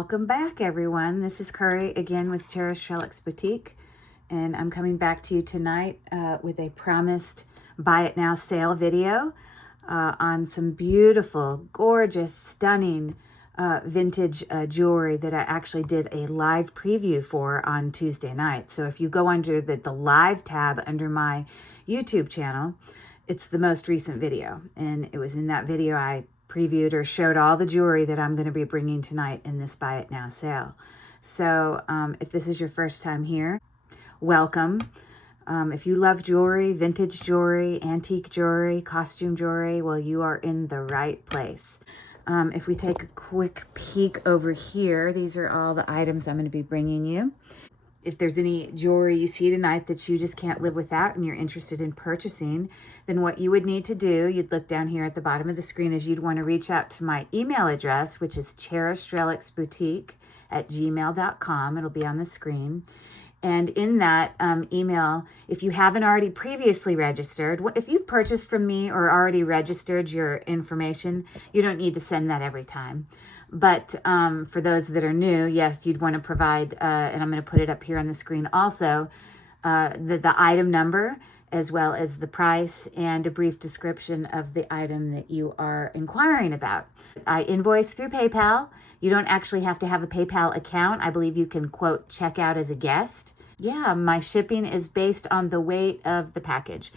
Welcome back, everyone. This is Curry again with Cherished Relics Boutique, and I'm coming back to you tonight with a promised buy it now sale video on some beautiful, gorgeous, stunning vintage jewelry that I actually did a live preview for on Tuesday night. So if you go under the live tab under my YouTube channel, it's the most recent video, and it was in that video I previewed or showed all the jewelry that I'm going to be bringing tonight in this buy it now sale. So if this is your first time here, welcome. If you love jewelry, vintage jewelry, antique jewelry, costume jewelry, well, you are in the right place. If we take a quick peek over here, these are all the items I'm going to be bringing you. If there's any jewelry you see tonight that you just can't live without and you're interested in purchasing, then what you would need to do, you'd look down here at the bottom of the screen, is you'd want to reach out to my email address, which is cherishedrelicsboutique@gmail.com. It'll be on the screen. And in that email, if you haven't already previously registered, if you've purchased from me or already registered your information, you don't need to send that every time. But for those that are new, yes, you'd want to provide, and I'm going to put it up here on the screen also, the item number, as well as the price and a brief description of the item that you are inquiring about. I invoice through PayPal. You don't actually have to have a PayPal account. I believe you can, quote, check out as a guest. Yeah, my shipping is based on the weight of the package.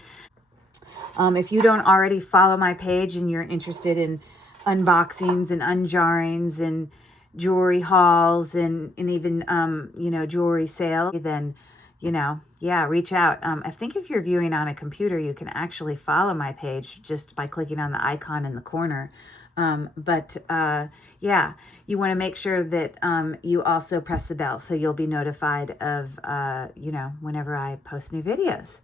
If you don't already follow my page and you're interested in unboxings and unjarrings and jewelry hauls and even, jewelry sale, then, yeah, reach out. I think if you're viewing on a computer, you can actually follow my page just by clicking on the icon in the corner. Yeah, you want to make sure that you also press the bell so you'll be notified of, whenever I post new videos.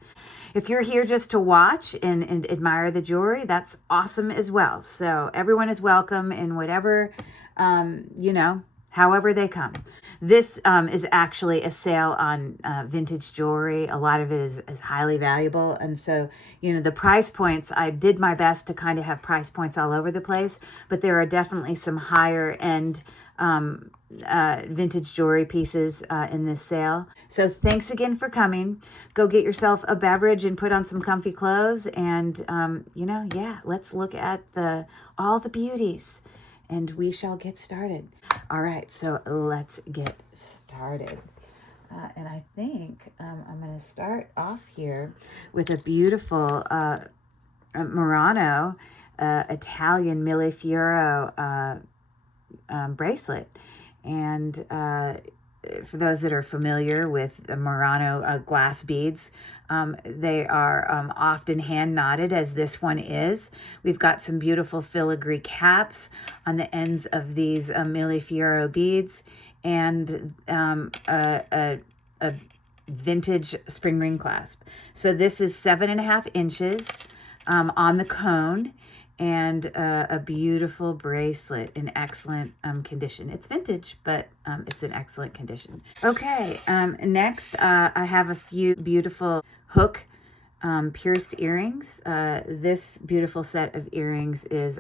If you're here just to watch and admire the jewelry, that's awesome as well. So everyone is welcome in whatever, however they come. This is actually a sale on vintage jewelry. A lot of it is highly valuable. And so, the price points, I did my best to kind of have price points all over the place, but there are definitely some higher end vintage jewelry pieces in this sale. So thanks again for coming. Go get yourself a beverage and put on some comfy clothes. And, let's look at all the beauties. And we shall get started. All right, so let's get started. And I think I'm going to start off here with a beautiful Murano Italian Millefiori bracelet. And for those that are familiar with the Murano glass beads, they are often hand knotted, as this one is. We've got some beautiful filigree caps on the ends of these Millefiori beads, and a vintage spring ring clasp. So this is 7.5 inches on the cone, and a beautiful bracelet in excellent condition. It's vintage, but it's in excellent condition. Okay, next I have a few beautiful hook pierced earrings. This beautiful set of earrings is,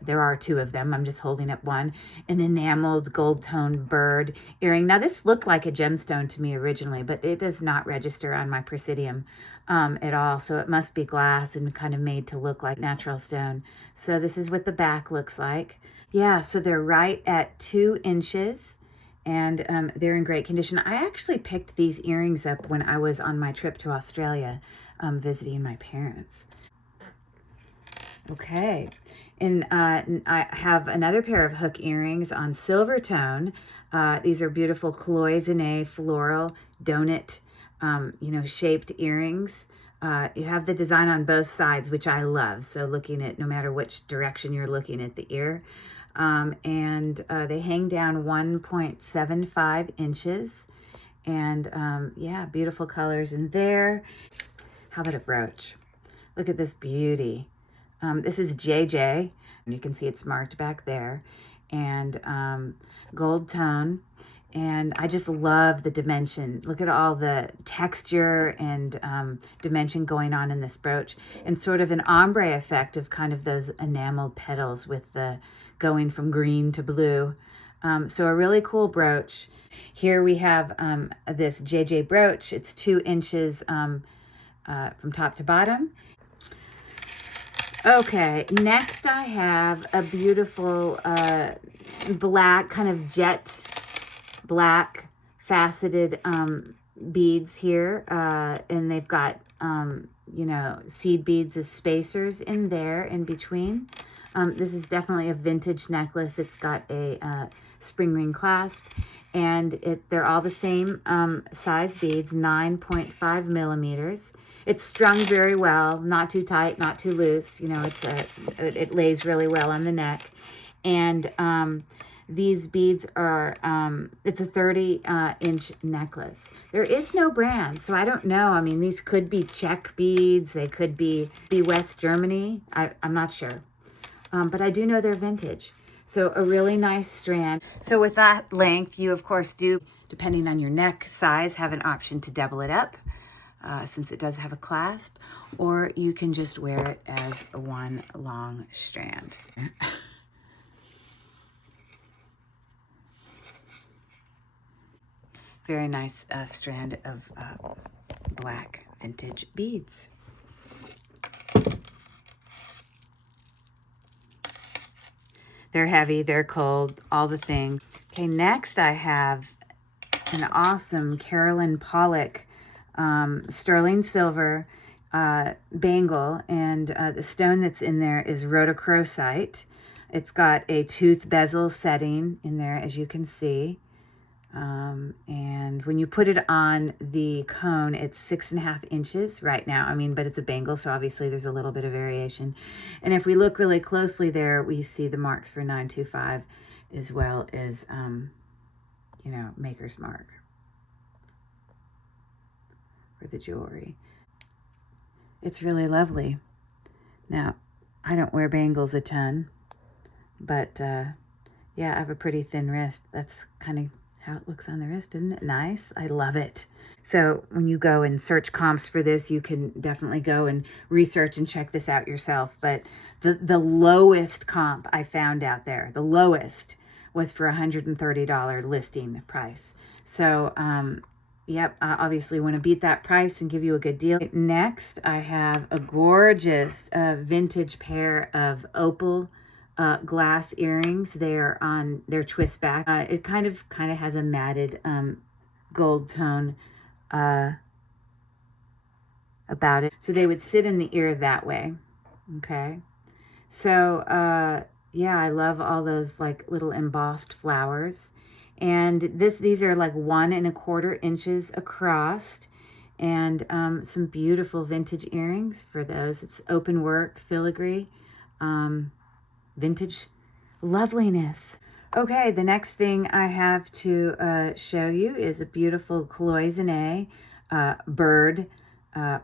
there are two of them. I'm just holding up one. An enameled gold-toned bird earring. Now this looked like a gemstone to me originally, but it does not register on my Presidium at all. So it must be glass and kind of made to look like natural stone. So this is what the back looks like. Yeah, so they're right at 2 inches. And they're in great condition. I actually picked these earrings up when I was on my trip to Australia, visiting my parents. Okay, and I have another pair of hook earrings on silver tone. These are beautiful cloisonne floral donut, shaped earrings. You have the design on both sides, which I love. So looking at, no matter which direction you're looking at the ear. And they hang down 1.75 inches. And yeah, beautiful colors in there. How about a brooch? Look at this beauty. This is JJ. You can see it's marked back there. And gold tone. And I just love the dimension. Look at all the texture and dimension going on in this brooch. And sort of an ombre effect of kind of those enameled petals with the going from green to blue. So a really cool brooch. Here we have this JJ brooch. It's 2 inches from top to bottom. Okay, next I have a beautiful black, kind of jet black faceted beads here. And they've got, you know, seed beads as spacers in there in between. This is definitely a vintage necklace. It's got a spring ring clasp, and they're all the same size beads, 9.5 millimeters. It's strung very well, not too tight, not too loose. You know, it lays really well on the neck. And these beads are, it's a 30-inch necklace. There is no brand, so I don't know. I mean, these could be Czech beads. They could be West Germany. I'm not sure. But I do know they're vintage. So a really nice strand. So with that length, you of course do, depending on your neck size, have an option to double it up since it does have a clasp, or you can just wear it as one long strand. Very nice strand of black vintage beads. They're heavy, they're cold, all the things. Okay, next I have an awesome Carolyn Pollock sterling silver bangle, and the stone that's in there is rhodochrosite. It's got a tooth bezel setting in there, as you can see. And when you put it on the cone, it's 6.5 inches right now. I mean, but it's a bangle, so obviously there's a little bit of variation. And if we look really closely there, we see the marks for 925 as well as, you know, maker's mark for the jewelry. It's really lovely. Now, I don't wear bangles a ton, but yeah, I have a pretty thin wrist. That's kind of how it looks on the wrist. Isn't it nice? I love it. So when you go and search comps for this, you can definitely go and research and check this out yourself. But the lowest comp I found out there, the lowest, was for $130 listing price. So yep, I obviously want to beat that price and give you a good deal. Next, I have a gorgeous vintage pair of opal glass earrings. They're on their twist back. It kind of has a matted gold tone about it. So they would sit in the ear that way. Okay. So yeah, I love all those like little embossed flowers. And these are like 1 1/4 inches across, and some beautiful vintage earrings for those. It's open work, filigree, vintage loveliness. Okay, the next thing I have to show you is a beautiful cloisonne bird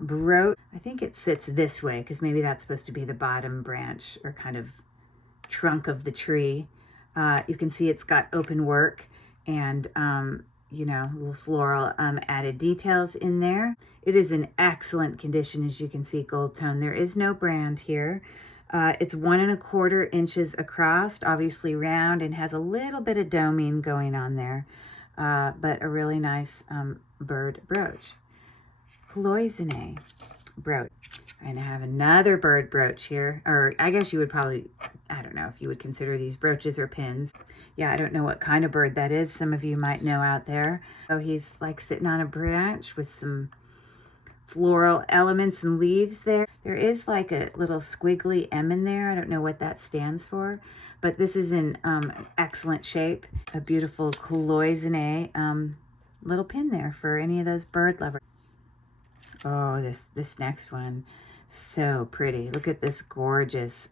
brooch. I think it sits this way because maybe that's supposed to be the bottom branch or kind of trunk of the tree. You can see it's got open work and you know, little floral added details in there. It is in excellent condition, as you can see, gold tone. There is no brand here. It's 1 1/4 inches across, obviously round, and has a little bit of doming going on there, but a really nice bird brooch. Cloisonne brooch. And I have another bird brooch here, or I guess you would probably, I don't know if you would consider these brooches or pins. Yeah, I don't know what kind of bird that is. Some of you might know out there. So he's like sitting on a branch with some floral elements and leaves there. There is like a little squiggly M in there. I don't know what that stands for, but this is in excellent shape. A beautiful cloisonne little pin there for any of those bird lovers. Oh, this next one, so pretty. Look at this gorgeous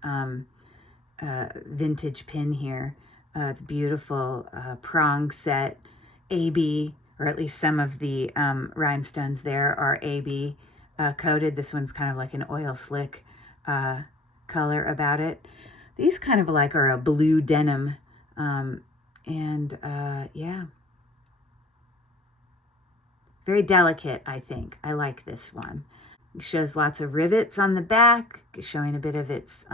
vintage pin here. The beautiful prong set, AB, or at least some of the rhinestones there are AB coated. This one's kind of like an oil slick color about it. These kind of like are a blue denim, and yeah, very delicate, I think. I like this one. It shows lots of rivets on the back, showing a bit of its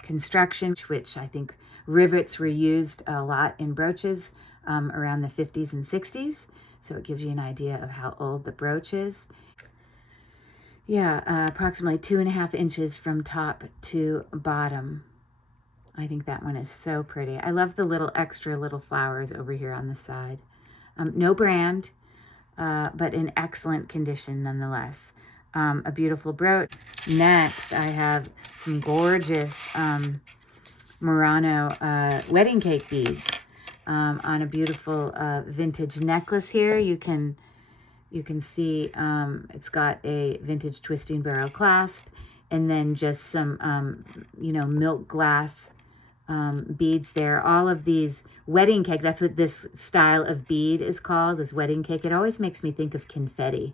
construction, which I think Rivets were used a lot in brooches around the 50s and 60s. So it gives you an idea of how old the brooch is. Yeah, approximately 2.5 inches from top to bottom. I think that one is so pretty. I love the little extra little flowers over here on the side. No brand, but in excellent condition nonetheless. A beautiful brooch. Next, I have some gorgeous Murano wedding cake beads on a beautiful vintage necklace here. You can see it's got a vintage twisting barrel clasp, and then just some milk glass beads there. All of these wedding cake, that's what this style of bead is called, is wedding cake. It always makes me think of confetti.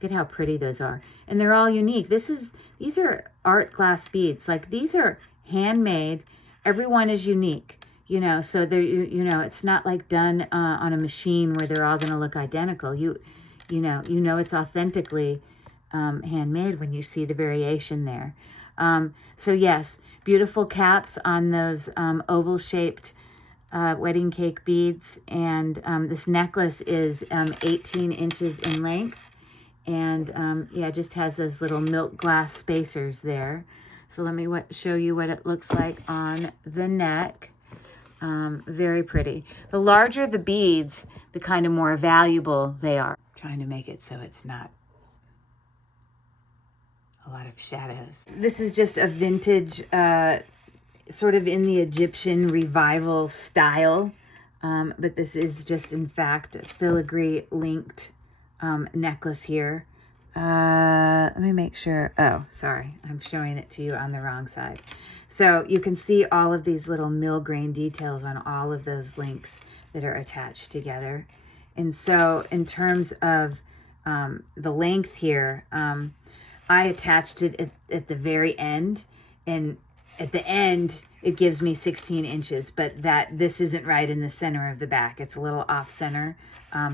Look at how pretty those are. And they're all unique. These are art glass beads. Like, these are handmade. Everyone is unique, so they're, it's not like done on a machine where they're all going to look identical. You know it's authentically handmade when you see the variation there. So yes, beautiful caps on those oval-shaped wedding cake beads. And this necklace is 18 inches in length. And yeah, just has those little milk glass spacers there. So let me show you what it looks like on the neck. Very pretty. The larger the beads, the kind of more valuable they are. Trying to make it so it's not a lot of shadows. This is just a vintage, sort of in the Egyptian revival style. But this is just, in fact, a filigree linked necklace here. Let me make sure. Oh, sorry. I'm showing it to you on the wrong side. So you can see all of these little mill grain details on all of those links that are attached together. And so in terms of the length here, I attached it at the very end, and at the end it gives me 16 inches, but this isn't right in the center of the back. It's a little off center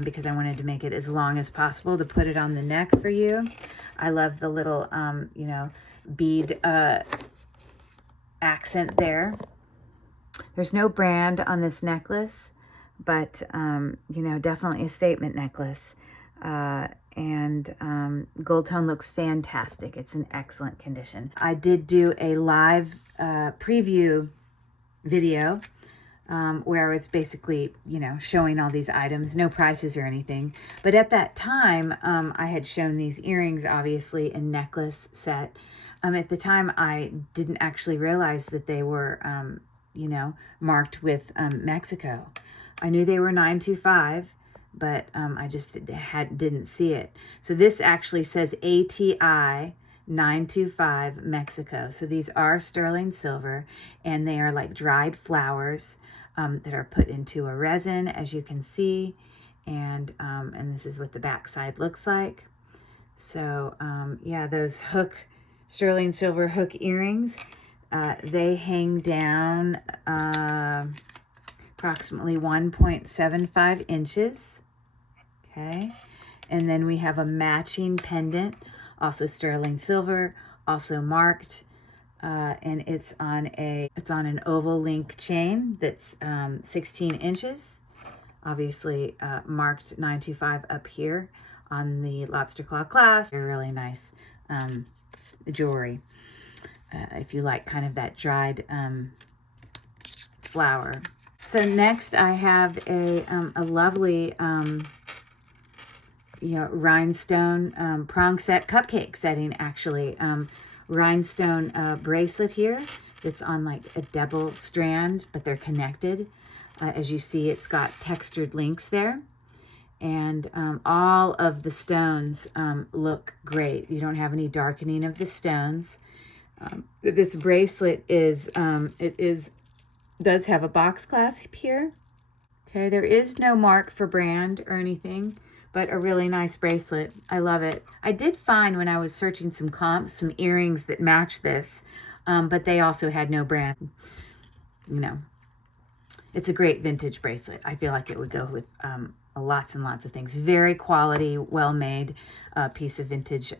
because I wanted to make it as long as possible to put it on the neck for you. I love the little, bead accent there. There's no brand on this necklace, but, definitely a statement necklace. And gold tone looks fantastic. It's in excellent condition. I did do a live preview video where I was basically, showing all these items, no prices or anything. But at that time, I had shown these earrings, obviously, a necklace set. At the time, I didn't actually realize that they were, marked with Mexico. I knew they were 925, but I just didn't see it. So this actually says ATI 925 Mexico. So these are sterling silver, and they are like dried flowers that are put into a resin, as you can see. And this is what the back side looks like. So yeah, those sterling silver hook earrings, they hang down approximately 1.75 inches. Okay, and then we have a matching pendant, also sterling silver, also marked, and it's on an oval link chain that's 16 inches, obviously marked 925 up here on the lobster claw clasp. They're really nice jewelry if you like kind of that dried flower. So next I have a lovely rhinestone prong set, cupcake setting actually, rhinestone bracelet here that's on like a double strand, but they're connected. As you see, it's got textured links there, and all of the stones look great. You don't have any darkening of the stones. This bracelet does have a box clasp here. Okay, there is no mark for brand or anything, but a really nice bracelet. I love it. I did find when I was searching some comps, some earrings that match this, but they also had no brand. It's a great vintage bracelet. I feel like it would go with lots and lots of things. Very quality, well-made piece of vintage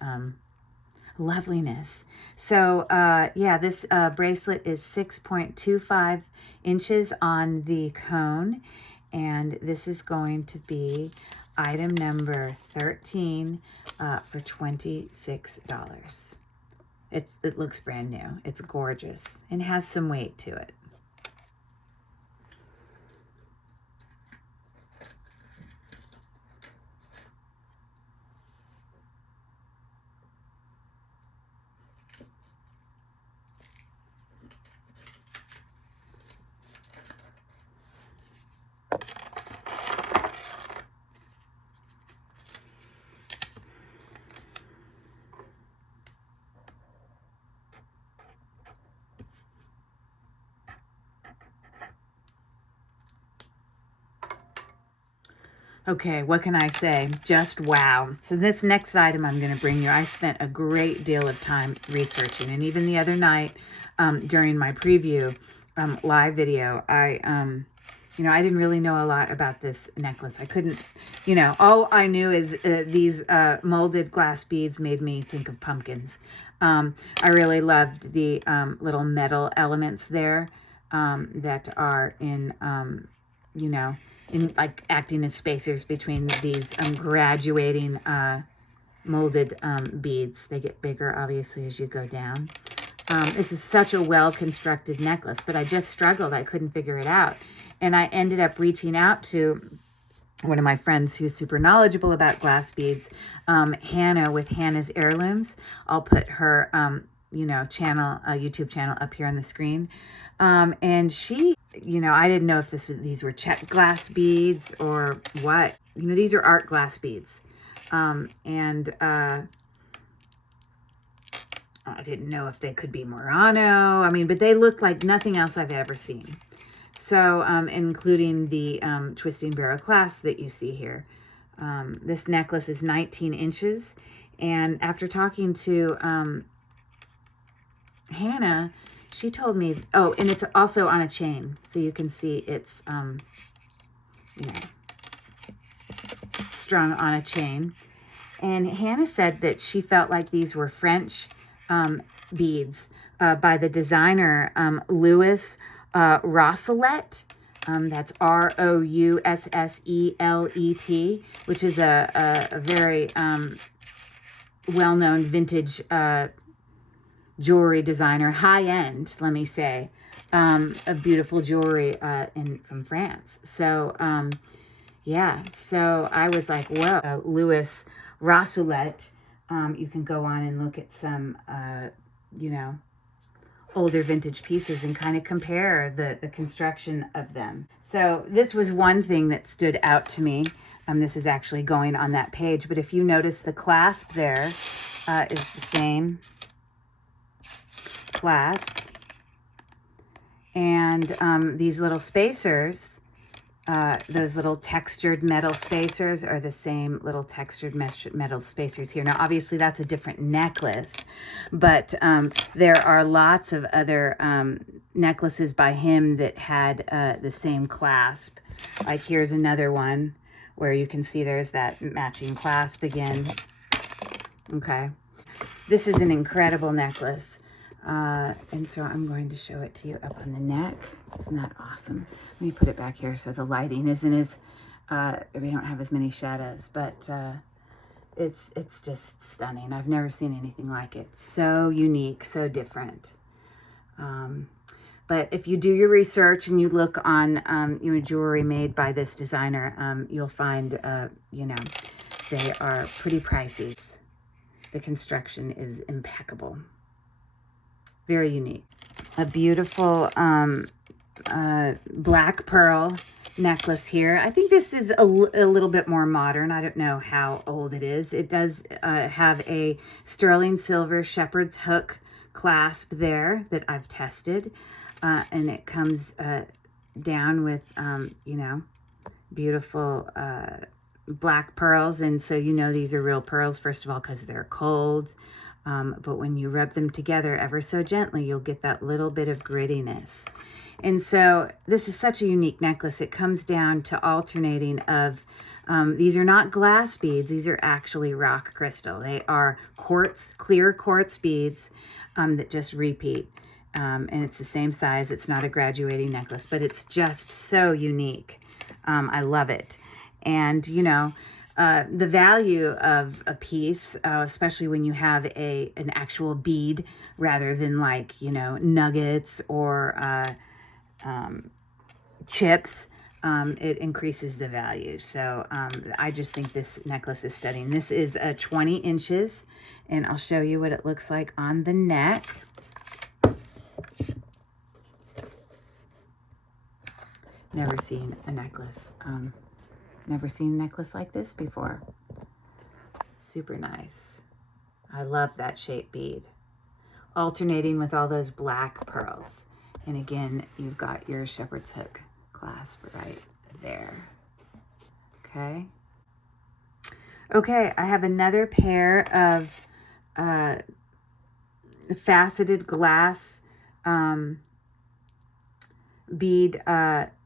loveliness. So yeah, this bracelet is 6.25 inches on the cone, and this is going to be item number 13 for $26. It looks brand new. It's gorgeous and has some weight to it. Okay, what can I say? Just wow. So this next item I'm going to bring you, I spent a great deal of time researching. And even the other night during my preview live video, I didn't really know a lot about this necklace. I couldn't, all I knew is these molded glass beads made me think of pumpkins. I really loved the little metal elements there that are in, in like acting as spacers between these graduating molded beads. They get bigger, obviously, as you go down. This is such a well-constructed necklace, but I just struggled. I couldn't figure it out. And I ended up reaching out to one of my friends who's super knowledgeable about glass beads, Hannah with Hannah's Heirlooms. I'll put her, channel, YouTube channel up here on the screen. And she, I didn't know if these were check glass beads or what. These are art glass beads. I didn't know if they could be Murano. But they look like nothing else I've ever seen. So, including the twisting barrel clasp that you see here. This necklace is 19 inches. And after talking to Hannah, she told me, and it's also on a chain. So you can see it's, strung on a chain. And Hannah said that she felt like these were French beads by the designer Louis Rousselet. That's Rousselet, which is a very well-known vintage jewelry designer, high-end, let me say, of beautiful jewelry from France. So, so I was like, whoa, Louis Rousselet. You can go on and look at some, older vintage pieces and kind of compare the construction of them. So this was one thing that stood out to me. This is actually going on that page, but if you notice the clasp there is the same clasp, and these little spacers, those little textured metal spacers are the same little textured metal spacers here. Now, obviously, that's a different necklace, but there are lots of other necklaces by him that had the same clasp. Like here's another one where you can see there's that matching clasp again. Okay. This is an incredible necklace. And so I'm going to show it to you up on the neck. Isn't that awesome? Let me put it back here so the lighting isn't as, we don't have as many shadows, but it's just stunning. I've never seen anything like it. So unique, so different. But if you do your research and you look on, jewelry made by this designer, you'll find, they are pretty pricey. The construction is impeccable. Very unique. A beautiful black pearl necklace here. I think this is a little bit more modern. I don't know how old it is. It does have a sterling silver shepherd's hook clasp there that I've tested. And it comes down with, beautiful black pearls. And so these are real pearls, first of all, because they're cold. But when you rub them together ever so gently, you'll get that little bit of grittiness. And so this is such a unique necklace. It comes down to alternating of These are not glass beads. These are actually rock crystal. They are quartz, clear quartz beads that just repeat. And it's the same size. It's not a graduating necklace, but it's just so unique. I love it. And, you know, the value of a piece, especially when you have an actual bead rather than like, you know, nuggets or chips, it increases the value. So I just think this necklace is stunning. This is 20 inches, and I'll show you what it looks like on the neck. Never seen a necklace. Never seen a necklace like this before. Super nice. I love that shape bead. Alternating with all those black pearls. And again, you've got your shepherd's hook clasp right there. Okay. Okay, I have another pair of faceted glass bead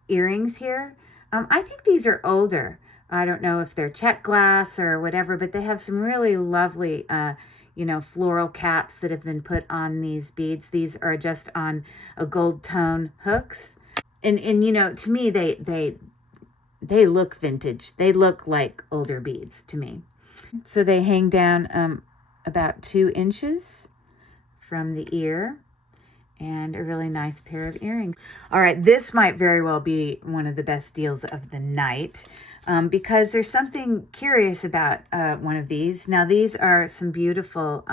earrings here. I think these are older. I don't know if they're check glass or whatever, but they have some really lovely, you know, floral caps that have been put on these beads. These are just on a gold tone hooks. And you know, to me, they look vintage. They look like older beads to me. So they hang down about 2 inches from the ear. And a really nice pair of earrings. All right, this might very well be one of the best deals of the night because there's something curious about one of these. Now, these are some beautiful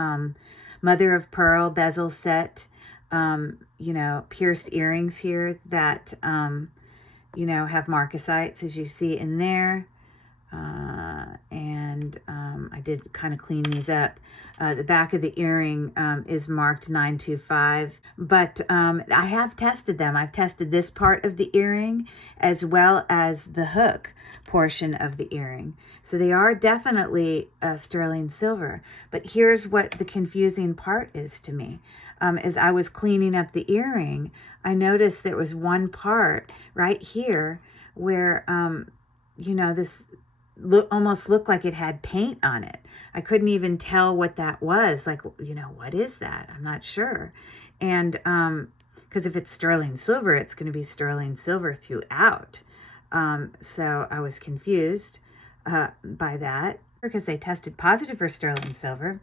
mother of pearl bezel set, you know, pierced earrings here that, you know, have marcasites, as you see in there. I did kind of clean these up. The back of the earring is marked 925, but I have tested them. I've tested this part of the earring as well as the hook portion of the earring. So they are definitely sterling silver. But here's what the confusing part is to me. As I was cleaning up the earring, I noticed there was one part right here where, you know, this almost looked like it had paint on it. I couldn't even tell what that was. Like, you know, what is that? I'm not sure. And because if it's sterling silver, it's going to be sterling silver throughout. So I was confused by that because they tested positive for sterling silver,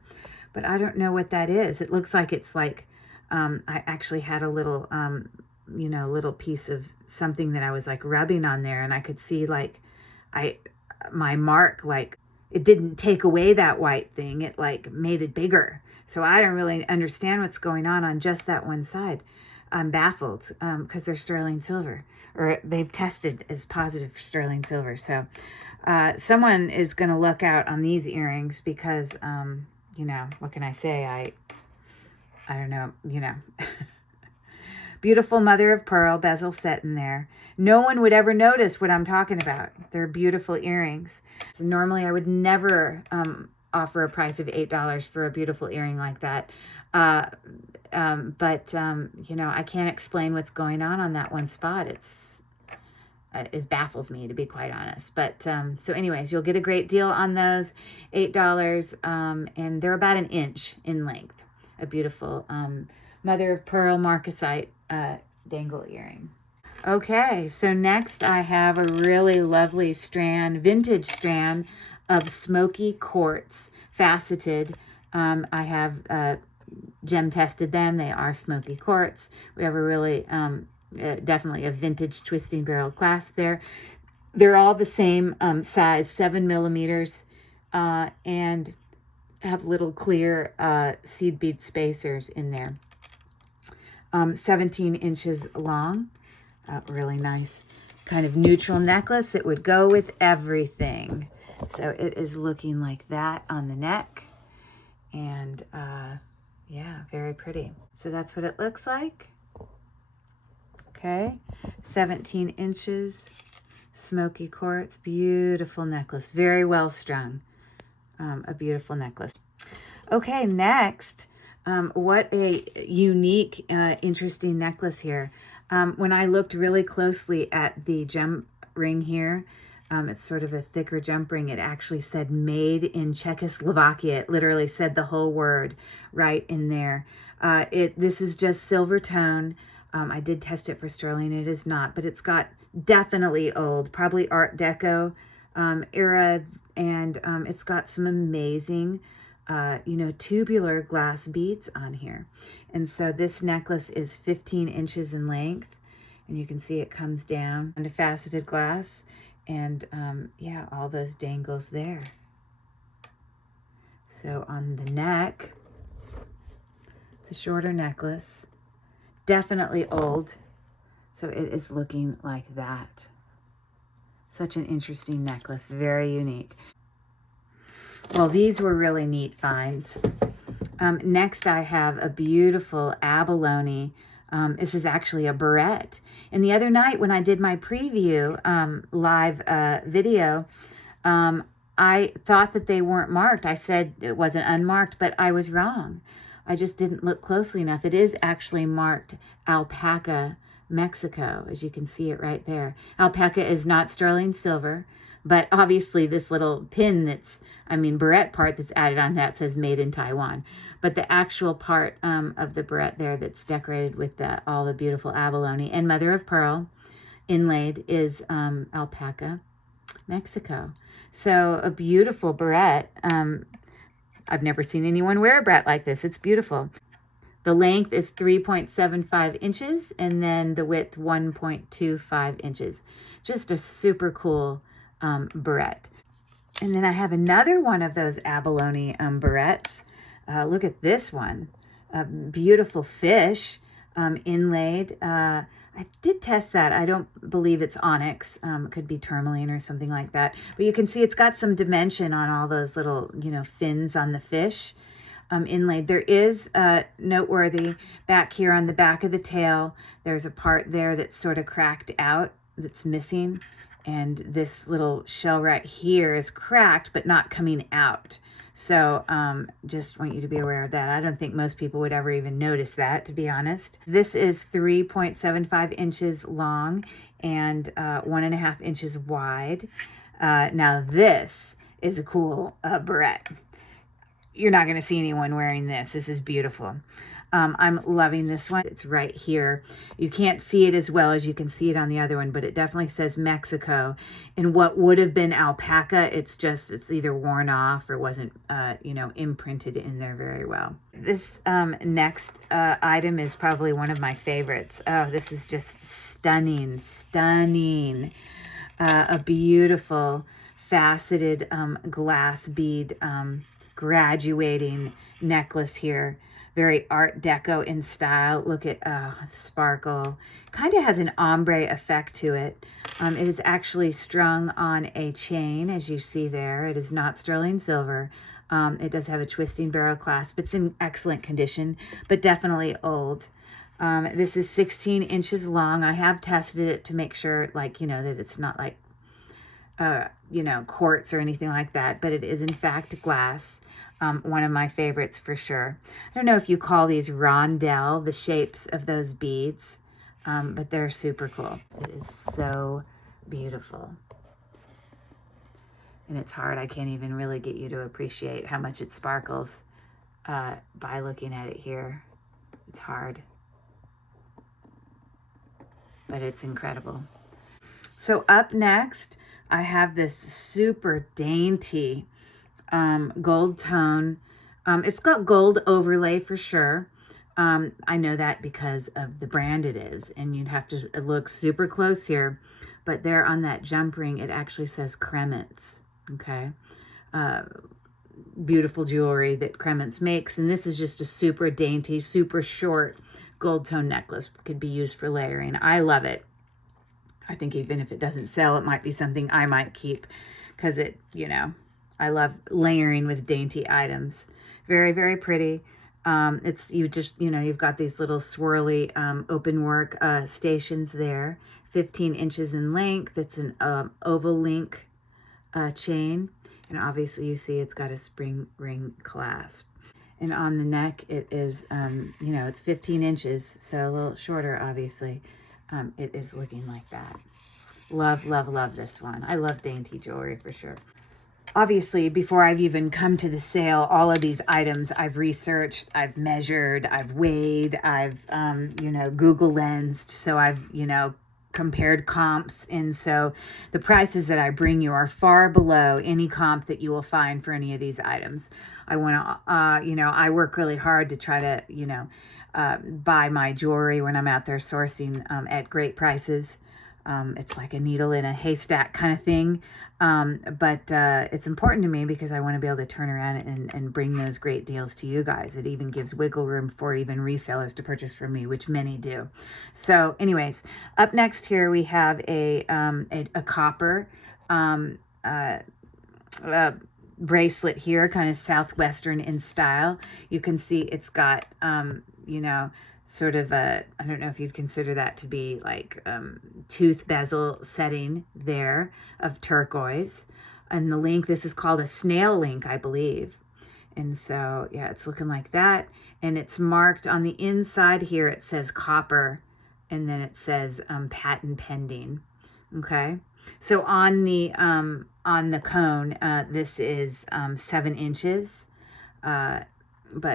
but I don't know what that is. It looks like it's like I actually had a little, you know, little piece of something that I was like rubbing on there, and I could see like my mark, like it didn't take away that white thing. It like made it bigger. So I don't really understand what's going on just that one side. I'm baffled because they're sterling silver, or they've tested as positive for sterling silver. So someone is going to look out on these earrings because, you know, what can I say? I don't know, you know. Beautiful mother of pearl bezel set in there. No one would ever notice what I'm talking about. They're beautiful earrings. So normally I would never offer a price of $8 for a beautiful earring like that. But you know, I can't explain what's going on that one spot. It baffles me, to be quite honest. But so anyways, you'll get a great deal on those, $8, and they're about 1 inch in length. A beautiful mother of pearl marcasite dangle earring. Okay, so next I have a really lovely strand, vintage strand of smoky quartz, faceted. I have gem tested them. They are smoky quartz. We have a really, definitely a vintage twisting barrel clasp there. They're all the same size, 7 millimeters, and have little clear seed bead spacers in there. 17 inches long. Really nice kind of neutral necklace that would go with everything. So it is looking like that on the neck. And yeah, very pretty. So that's what it looks like. Okay, 17 inches, smoky quartz, beautiful necklace, very well strung. A beautiful necklace. Okay, next, what a unique, interesting necklace here. When I looked really closely at the gem ring here, It's sort of a thicker jump ring. It actually said made in Czechoslovakia. It literally said the whole word right in there. This is just silver tone. I did test it for sterling. It is not, but it's got definitely old, probably Art Deco era, and it's got some amazing, tubular glass beads on here. And so this necklace is 15 inches in length, and you can see it comes down into faceted glass, and yeah, all those dangles there. So on the neck, it's a shorter necklace, definitely old. So it is looking like that. Such an interesting necklace, very unique. Well, these were really neat finds. Next, I have a beautiful abalone. This is actually a barrette. And the other night when I did my preview live video, I thought that they weren't marked. I said it wasn't unmarked, but I was wrong. I just didn't look closely enough. It is actually marked Alpaca, Mexico, as you can see it right there. Alpaca is not sterling silver, but obviously this little pin barrette part that's added on that says made in Taiwan. But the actual part of the barrette there that's decorated with all the beautiful abalone and mother of pearl inlaid is Alpaca, Mexico. So a beautiful barrette. I've never seen anyone wear a barrette like this. It's beautiful. The length is 3.75 inches, and then the width 1.25 inches. Just a super cool barrette. And then I have another one of those abalone barrettes. Look at this one. A beautiful fish inlaid. I did test that. I don't believe it's onyx. It could be tourmaline or something like that. But you can see it's got some dimension on all those little, fins on the fish. Inlaid. There is noteworthy back here on the back of the tail. There's a part there that's sort of cracked out, that's missing. And this little shell right here is cracked, but not coming out. So just want you to be aware of that. I don't think most people would ever even notice that, to be honest. This is 3.75 inches long and 1.5 inches wide. Now this is a cool barrette. You're not going to see anyone wearing this. This is beautiful. I'm loving this one. It's right here. You can't see it as well as you can see it on the other one, but it definitely says Mexico. And what would have been alpaca, it's either worn off or wasn't, imprinted in there very well. This next item is probably one of my favorites. Oh, this is just stunning, stunning. A beautiful faceted glass bead graduating necklace here. Very Art Deco in style. Look at the sparkle. Kind of has an ombre effect to it. It is actually strung on a chain, as you see there. It is not sterling silver. It does have a twisting barrel clasp. It's in excellent condition, but definitely old. This is 16 inches long. I have tested it to make sure, that it's not like, quartz or anything like that, but it is in fact glass. One of my favorites for sure. I don't know if you call these rondelle, the shapes of those beads, but they're super cool. It is so beautiful. And it's hard. I can't even really get you to appreciate how much it sparkles by looking at it here. It's hard. But it's incredible. So up next, I have this super dainty gold tone. It's got gold overlay for sure. I know that because of the brand it is, and you'd have to look super close here. But there on that jump ring, it actually says Kremens. Okay. Beautiful jewelry that Kremens makes. And this is just a super dainty, super short gold tone necklace. Could be used for layering. I love it. I think even if it doesn't sell, it might be something I might keep because it, I love layering with dainty items. Very, very pretty. You've got these little swirly open work stations there. 15 inches in length. It's an oval link chain. And obviously you see it's got a spring ring clasp. And on the neck, it is, it's 15 inches, so a little shorter, obviously. It is looking like that. Love, love, love this one. I love dainty jewelry for sure. Obviously, before I've even come to the sale, all of these items I've researched, I've measured, I've weighed, I've, you know, Google lensed. So I've, you know, compared comps. And so the prices that I bring you are far below any comp that you will find for any of these items. I want to, you know, I work really hard to try to, you know, buy my jewelry when I'm out there sourcing at great prices. It's like a needle in a haystack kind of thing. But it's important to me because I want to be able to turn around and bring those great deals to you guys. It even gives wiggle room for even resellers to purchase from me, which many do. So anyways, up next here we have a copper bracelet here, kind of Southwestern in style. You can see it's got, you know, sort of a, I don't know if you'd consider that to be like tooth bezel setting there of turquoise. And the link, this is called a snail link, I believe. And so, yeah, it's looking like that. And it's marked on the inside here, it says copper, and then it says patent pending. Okay. So on the cone, this is 7 inches, but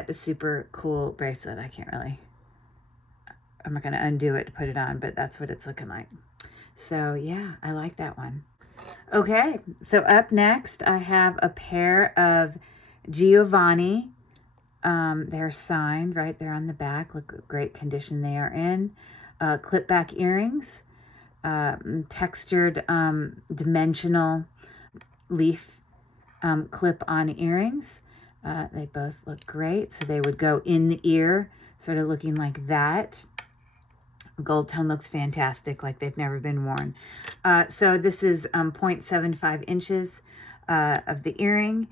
a super cool bracelet. I'm not going to undo it to put it on, but that's what it's looking like. So yeah, I like that one. Okay, so up next, I have a pair of Giovanni. They're signed right there on the back. Look what great condition they are in. Clip back earrings, textured dimensional leaf clip-on earrings. They both look great. So they would go in the ear, sort of looking like that. Gold tone looks fantastic, like they've never been worn. So this is 0.75 inches of the earring.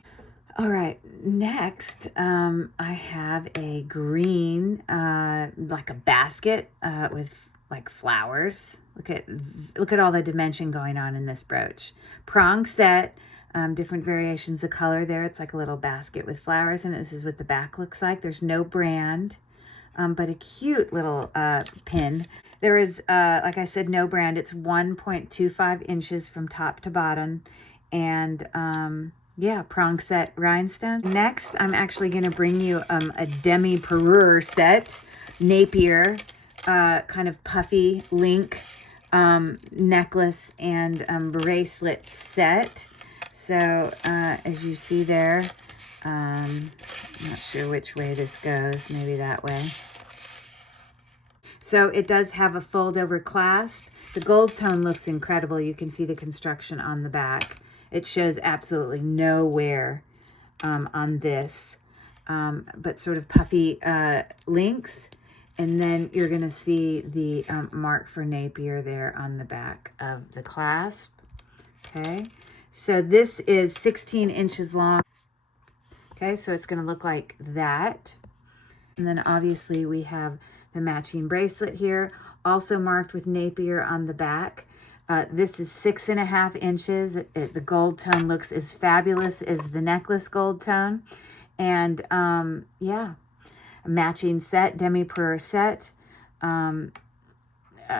All right, next I have a green, like a basket with like flowers. Look at all the dimension going on in this brooch. Prong set, different variations of color there. It's like a little basket with flowers, and this is what the back looks like. There's no brand. But a cute little pin. There is, like I said, no brand. It's 1.25 inches from top to bottom. And yeah, prong set rhinestones. Next, I'm actually going to bring you a demi-parure set, Napier, kind of puffy link necklace and bracelet set. So as you see there, I'm not sure which way this goes, maybe that way. So it does have a fold over clasp. The gold tone looks incredible. You can see the construction on the back. It shows absolutely no wear on this, but sort of puffy links. And then you're going to see the mark for Napier there on the back of the clasp. Okay, so this is 16 inches long. Okay, so it's going to look like that. And then obviously we have the matching bracelet here, also marked with Napier on the back. This is 6.5 inches. The gold tone looks as fabulous as the necklace gold tone. And yeah, a matching set, demi-parure set,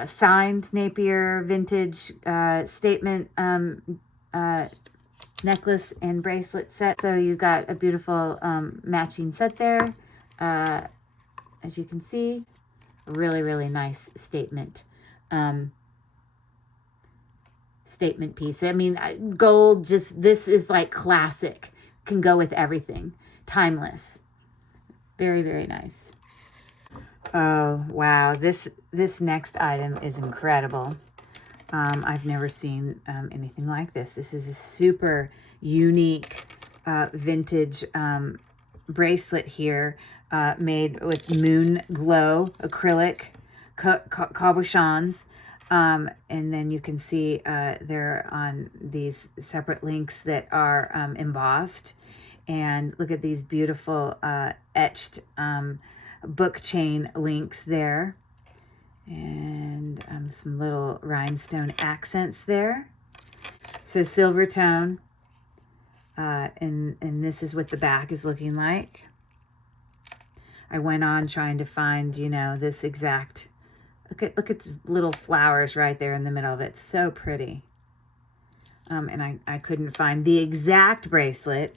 signed Napier vintage statement necklace and bracelet set. So you got a beautiful matching set there. As you can see, a really, really nice statement piece. I mean, gold, just, this is like classic. Can go with everything. Timeless. Very, very nice. Oh, wow. This next item is incredible. I've never seen anything like this. This is a super unique vintage bracelet here, made with moon glow acrylic cabochons. And then you can see they're on these separate links that are embossed. And look at these beautiful etched book chain links there. And some little rhinestone accents there. So silver tone. And this is what the back is looking like. I went on trying to find, you know, this exact Look at the little flowers right there in the middle of it. So pretty. And I couldn't find the exact bracelet,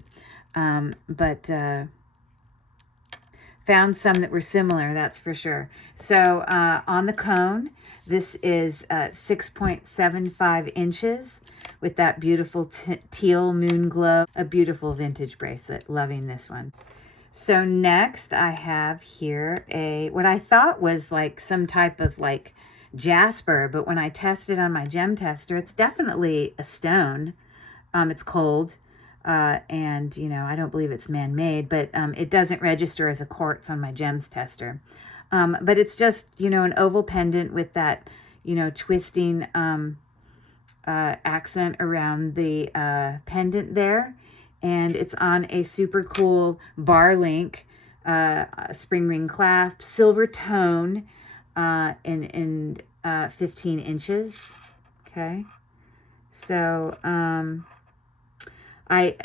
but found some that were similar, that's for sure. So on the cone, this is 6.75 inches with that beautiful teal moon glow. A beautiful vintage bracelet. Loving this one. So next I have here what I thought was like some type of like jasper, but when I tested on my gem tester, it's definitely a stone. It's cold, and you know, I don't believe it's man-made, but it doesn't register as a quartz on my gems tester. But it's just, you know, an oval pendant with that, you know, twisting accent around the pendant there, and it's on a super cool bar link spring ring clasp, silver tone, in 15 inches. Okay, so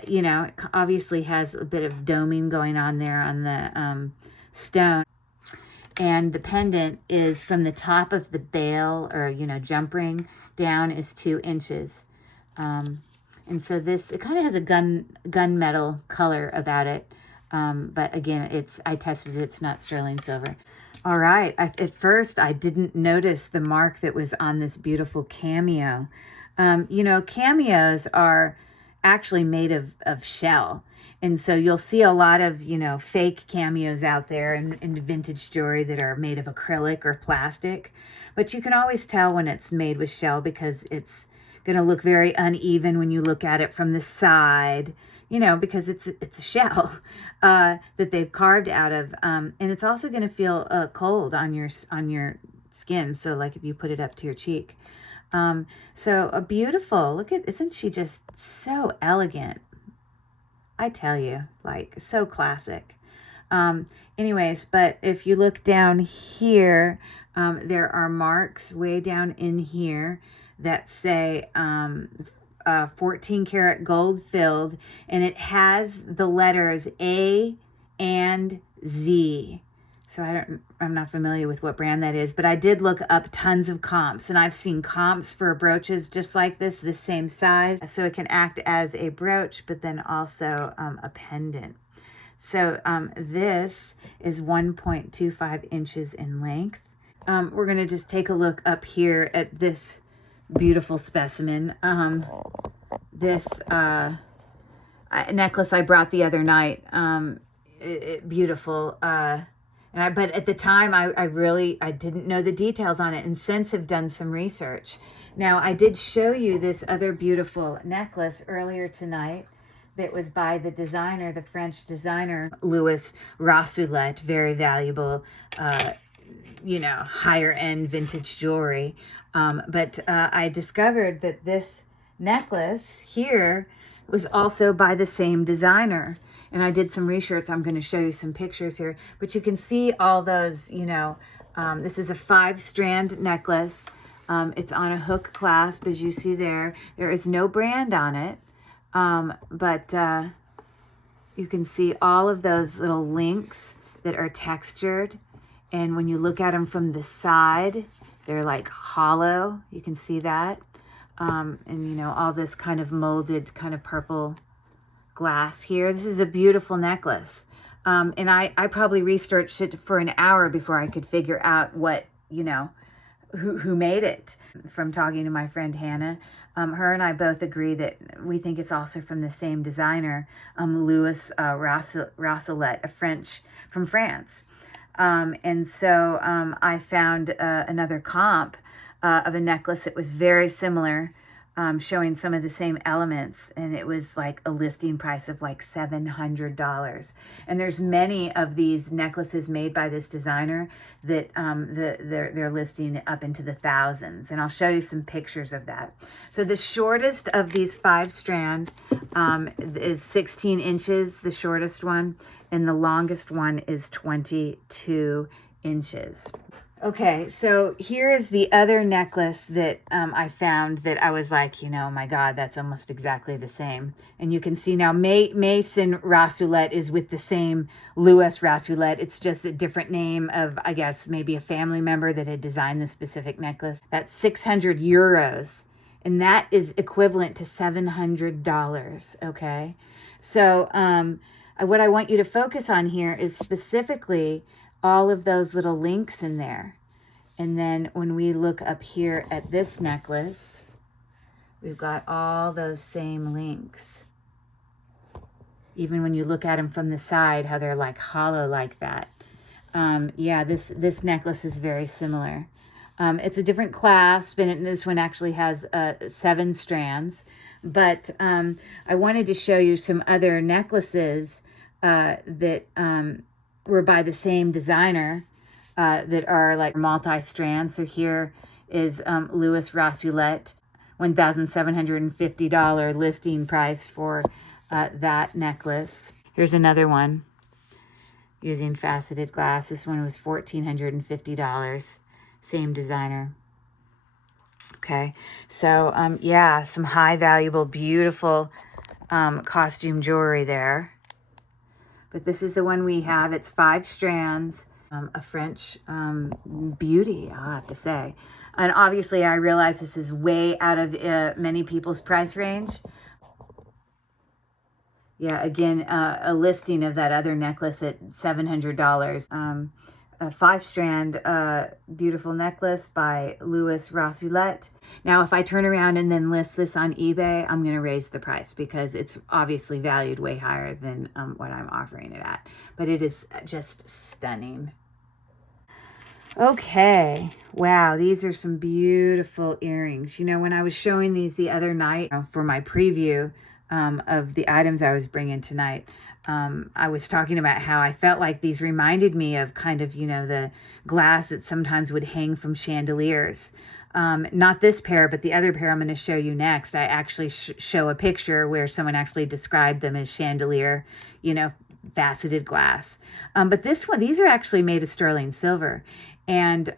you know, it obviously has a bit of doming going on there on the stone. And the pendant is from the top of the bail, or, you know, jump ring down, is 2 inches. And so this, it kind of has a gunmetal color about it. But again, I tested it, it's not sterling silver. All right, at first I didn't notice the mark that was on this beautiful cameo. You know, cameos are actually made of shell. And so you'll see a lot of, you know, fake cameos out there in vintage jewelry that are made of acrylic or plastic. But you can always tell when it's made with shell because it's going to look very uneven when you look at it from the side, you know, because it's a shell that they've carved out of. And it's also going to feel cold on your skin. So like if you put it up to your cheek. So a beautiful, isn't she just so elegant? I tell you, like, so classic. Anyways, but if you look down here, there are marks way down in here that say 14 karat gold filled, and it has the letters A and Z. So I'm not familiar with what brand that is, but I did look up tons of comps, and I've seen comps for brooches just like this same size. So it can act as a brooch, but then also a pendant. So this is 1.25 inches in length. We're going to just take a look up here at this beautiful specimen. This necklace I brought the other night. Beautiful. But at the time, I didn't know the details on it, and since have done some research. Now, I did show you this other beautiful necklace earlier tonight that was by the designer, the French designer, Louis Rousselet. Very valuable, you know, higher end vintage jewelry. But I discovered that this necklace here was also by the same designer. And I did some research. I'm going to show you some pictures here. But you can see all those, you know, this is a 5-strand necklace. It's on a hook clasp, as you see there. There is no brand on it. But you can see all of those little links that are textured. And when you look at them from the side, they're like hollow. You can see that. And, you know, all this kind of molded kind of purple glass here. This is a beautiful necklace. And I probably researched it for an hour before I could figure out what, you know, who made it. From talking to my friend Hannah, her and I both agree that we think it's also from the same designer, Louis Rousselet, from France. And so I found another comp of a necklace that was very similar, showing some of the same elements, and it was like a listing price of like $700. And there's many of these necklaces made by this designer that they're listing up into the thousands, and I'll show you some pictures of that. So the shortest of these 5-strand is 16 inches, the shortest one, and the longest one is 22 inches. Okay, so here is the other necklace that I found that I was like, you know, my God, that's almost exactly the same. And you can see now Mason Rousselet is with the same Louis Rousselet. It's just a different name of, I guess, maybe a family member that had designed the specific necklace. That's 600 euros. And that is equivalent to $700, okay? So what I want you to focus on here is specifically all of those little links in there. And then when we look up here at this necklace, we've got all those same links. Even when you look at them from the side, how they're like hollow like that. Yeah, this necklace is very similar. It's a different clasp, and this one actually has 7 strands. But I wanted to show you some other necklaces that were by the same designer that are like multi-strand. So here is Louis Rousselet, $1,750 listing price for that necklace. Here's another one using faceted glass. This one was $1,450. Same designer. Okay, so yeah, some high valuable, beautiful costume jewelry there. But this is the one we have. It's 5 strands, a French beauty, I'll have to say. And obviously, I realize this is way out of many people's price range. Yeah, again, a listing of that other necklace at $700. A 5-strand beautiful necklace by Louis Rousselet. Now, if I turn around and then list this on eBay, I'm going to raise the price because it's obviously valued way higher than what I'm offering it at. But it is just stunning. Okay, wow, these are some beautiful earrings. You know, when I was showing these the other night for my preview of the items I was bringing tonight, I was talking about how I felt like these reminded me of kind of, you know, the glass that sometimes would hang from chandeliers. Not this pair, but the other pair I'm going to show you next. I actually show a picture where someone actually described them as chandelier, you know, faceted glass. But this one, these are actually made of sterling silver. And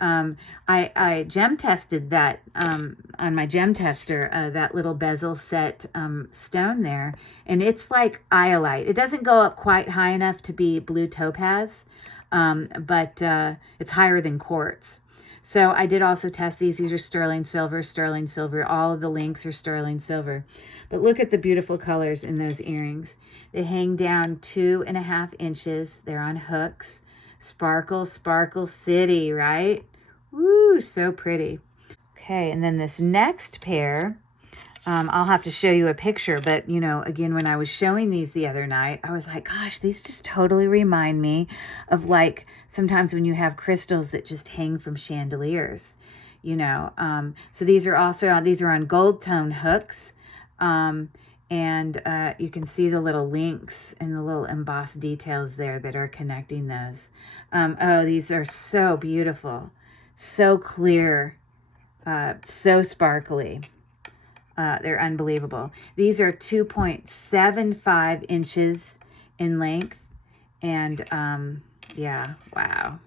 I gem tested that on my gem tester, that little bezel set stone there. And it's like iolite. It doesn't go up quite high enough to be blue topaz, but it's higher than quartz. So I did also test these. These are sterling silver, sterling silver. All of the links are sterling silver. But look at the beautiful colors in those earrings. They hang down 2.5 inches. They're on hooks. Sparkle, sparkle city, right? Woo, so pretty. Okay, and then this next pair, I'll have to show you a picture, but, you know, again, when I was showing these the other night, I was like, gosh, these just totally remind me of, like, sometimes when you have crystals that just hang from chandeliers, you know. So these are on gold tone hooks, and you can see the little links and the little embossed details there that are connecting those. Oh, these are so beautiful, so clear, so sparkly. They're unbelievable. These are 2.75 inches in length. And yeah, wow.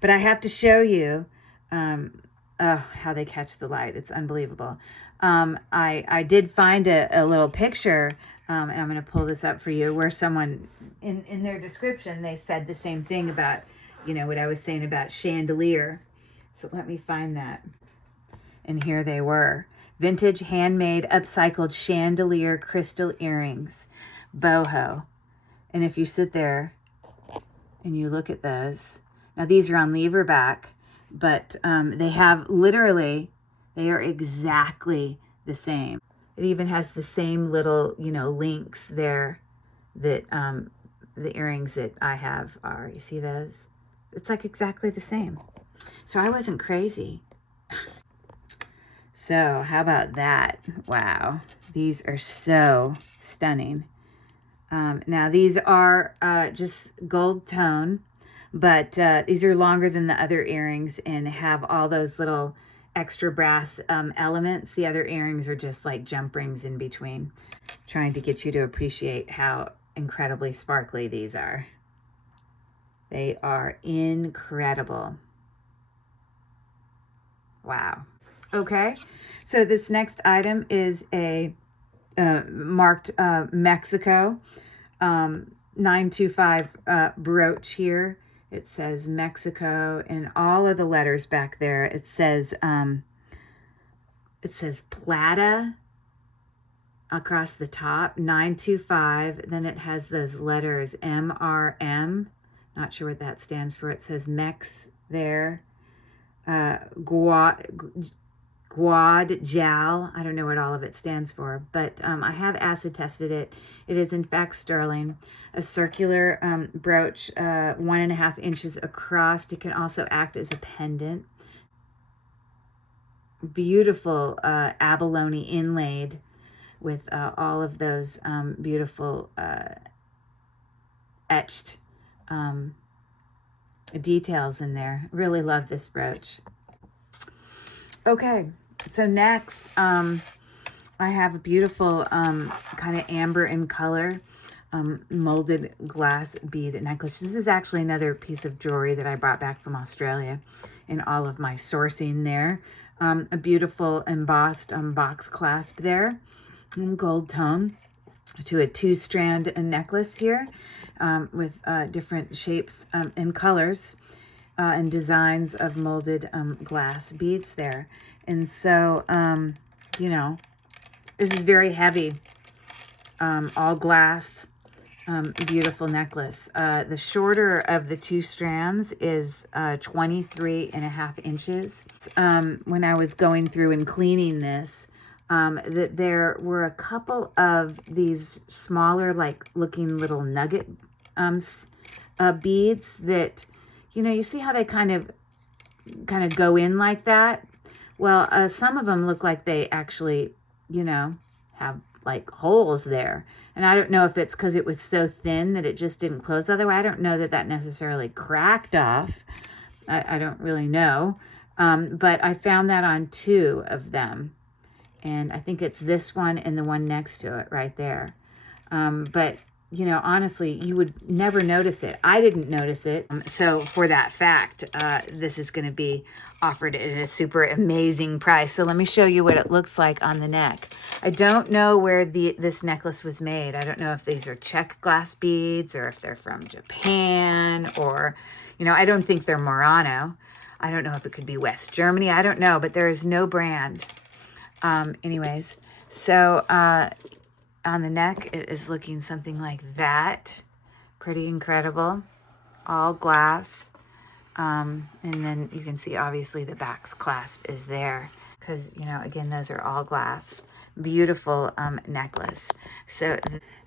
But I have to show you how they catch the light. It's unbelievable. I did find a little picture, and I'm going to pull this up for you, where someone, in their description, they said the same thing about, you know, what I was saying about chandelier. So let me find that. And here they were. Vintage, handmade, upcycled chandelier crystal earrings, boho. And if you sit there and you look at those, now these are on lever back, but they have literally, they are exactly the same. It even has the same little, you know, links there that the earrings that I have are. You see those? It's like exactly the same. So I wasn't crazy. So how about that? Wow, these are so stunning. Now these are just gold tone, but these are longer than the other earrings and have all those little extra brass elements. The other earrings are just like jump rings in between. Trying to get you to appreciate how incredibly sparkly these are. They are incredible. Wow. Okay, so this next item is a marked Mexico 925 brooch here. It says Mexico, and all of the letters back there. It says Plata across the top, 925. Then it has those letters MRM. Not sure what that stands for. It says Mex there. Jal. I don't know what all of it stands for, but I have acid tested it. It is in fact sterling. A circular brooch, 1.5 inches across. It can also act as a pendant. Beautiful abalone inlaid with all of those beautiful etched details in there. Really love this brooch. Okay, so next I have a beautiful kind of amber in color molded glass bead necklace. This is actually another piece of jewelry that I brought back from Australia in all of my sourcing there. A beautiful embossed box clasp there in gold tone to a 2-strand necklace here with different shapes and colors and designs of molded glass beads there. And so, you know, this is very heavy, all glass, beautiful necklace. The shorter of the 2 strands is 23.5 inches. When I was going through and cleaning this, that there were a couple of these smaller, like looking little nugget beads that, you know, you see how they kind of go in like that? Well, some of them look like they actually, you know, have like holes there. And I don't know if it's because it was so thin that it just didn't close the other way. I don't know that that necessarily cracked off. I don't really know. But I found that on 2 of them. And I think it's this one and the one next to it right there. But, you know, honestly, you would never notice it. I didn't notice it. So for that fact, this is going to be offered at a super amazing price. So let me show you what it looks like on the neck. I don't know where this necklace was made. I don't know if these are Czech glass beads or if they're from Japan or, you know, I don't think they're Murano. I don't know if it could be West Germany. I don't know, but there is no brand. Anyways, so on the neck, it is looking something like that. Pretty incredible. All glass. And then you can see, obviously, the back's clasp is there because, you know, again, those are all glass. Beautiful necklace. So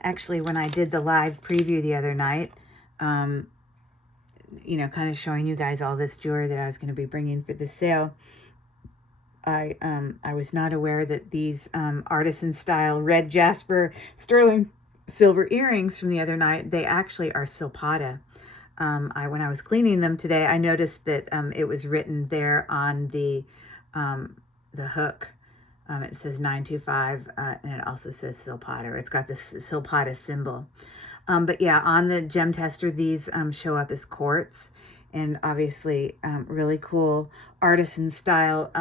actually, when I did the live preview the other night, you know, kind of showing you guys all this jewelry that I was going to be bringing for the sale, I was not aware that these artisan style red jasper sterling silver earrings from the other night, they actually are silpata. When I was cleaning them today, I noticed that it was written there on the hook. It says 925, and it also says silpata. It's got this silpata symbol. But yeah, on the gem tester, these show up as quartz, and obviously really cool artisan style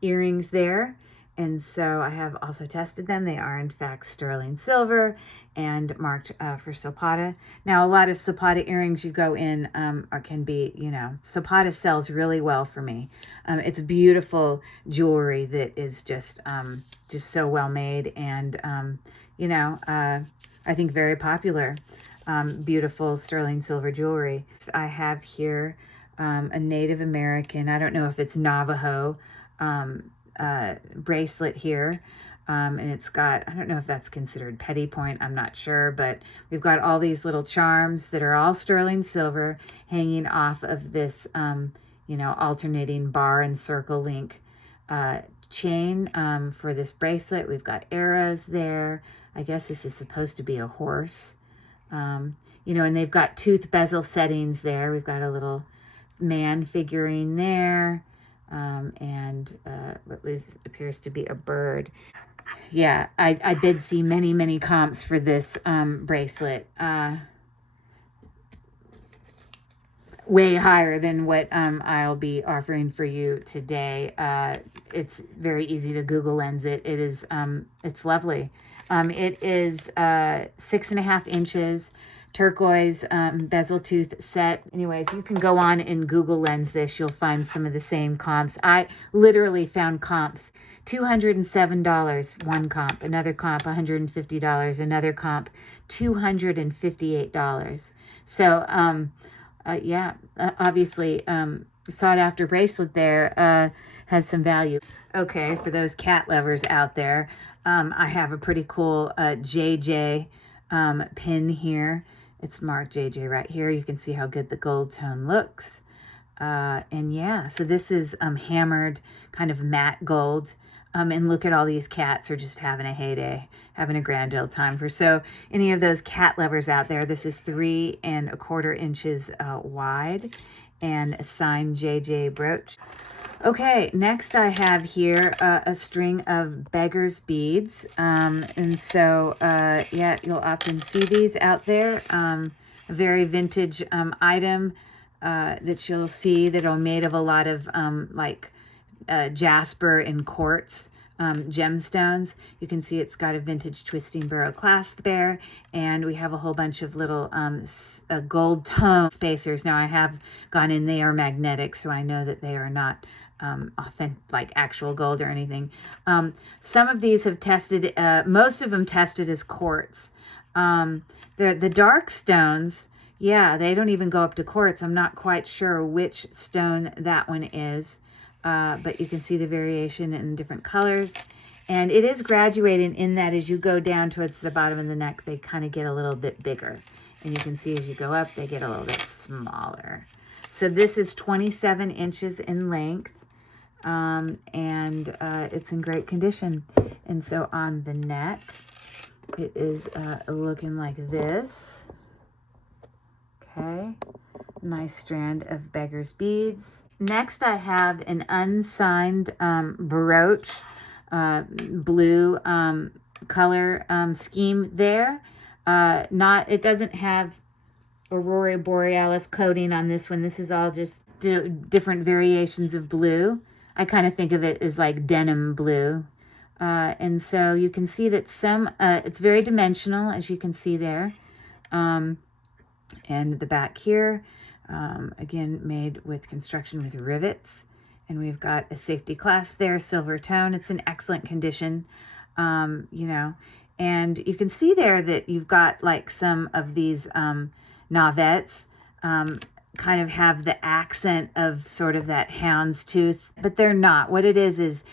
earrings there. And so I have also tested them. They are in fact sterling silver and marked for silpata. Now, a lot of silpata earrings you go in or can be, you know, silpata sells really well for me. It's beautiful jewelry that is just so well made and, you know, I think very popular. Beautiful sterling silver jewelry. I have here a Native American, I don't know if it's Navajo, bracelet here. And it's got, I don't know if that's considered petit point, I'm not sure, but we've got all these little charms that are all sterling silver hanging off of this, you know, alternating bar and circle link chain for this bracelet. We've got arrows there. I guess this is supposed to be a horse. You know, and they've got tooth bezel settings there. We've got a little man figurine there. And what appears to be a bird. Yeah, I did see many comps for this bracelet. way higher than what I'll be offering for you today. It's very easy to Google Lens it. It is it's lovely. It is 6.5 inches, turquoise bezel tooth set. Anyways, you can go on and Google Lens this. You'll find some of the same comps. I literally found comps. $207 one comp, another comp $150, another comp $258. So yeah, obviously sought after bracelet there has some value. Okay, for those cat lovers out there, I have a pretty cool JJ pin here. It's marked JJ right here. You can see how good the gold tone looks. And yeah, so this is hammered kind of matte gold. And look at all these cats are just having a heyday, having a grand old time. For so any of those cat lovers out there, this is 3¼ inches wide and a signed JJ brooch. Okay, next I have here a string of beggar's beads. And so, yeah, you'll often see these out there. A very vintage item that you'll see that are made of a lot of like jasper and quartz gemstones. You can see it's got a vintage twisting burrow clasp there, and we have a whole bunch of little gold tone spacers. Now I have gone in, they are magnetic, so I know that they are not authentic, like actual gold or anything. Some of these have tested, most of them tested as quartz. The dark stones, yeah, they don't even go up to quartz. I'm not quite sure which stone that one is. But you can see the variation in different colors. And it is graduating in that as you go down towards the bottom of the neck, they kind of get a little bit bigger. And you can see as you go up, they get a little bit smaller. So this is 27 inches in length. And it's in great condition. And so on the neck, it is looking like this. Okay. Nice strand of beggar's beads. Next, I have an unsigned brooch, blue color scheme there. It doesn't have Aurora Borealis coating on this one. This is all just different variations of blue. I kind of think of it as like denim blue. And so you can see that it's very dimensional, as you can see there. And the back here, again, made with construction with rivets. And we've got a safety clasp there, silver tone. It's in excellent condition, you know. And you can see there that you've got like some of these navettes kind of have the accent of sort of that hound's tooth, but they're not. What it is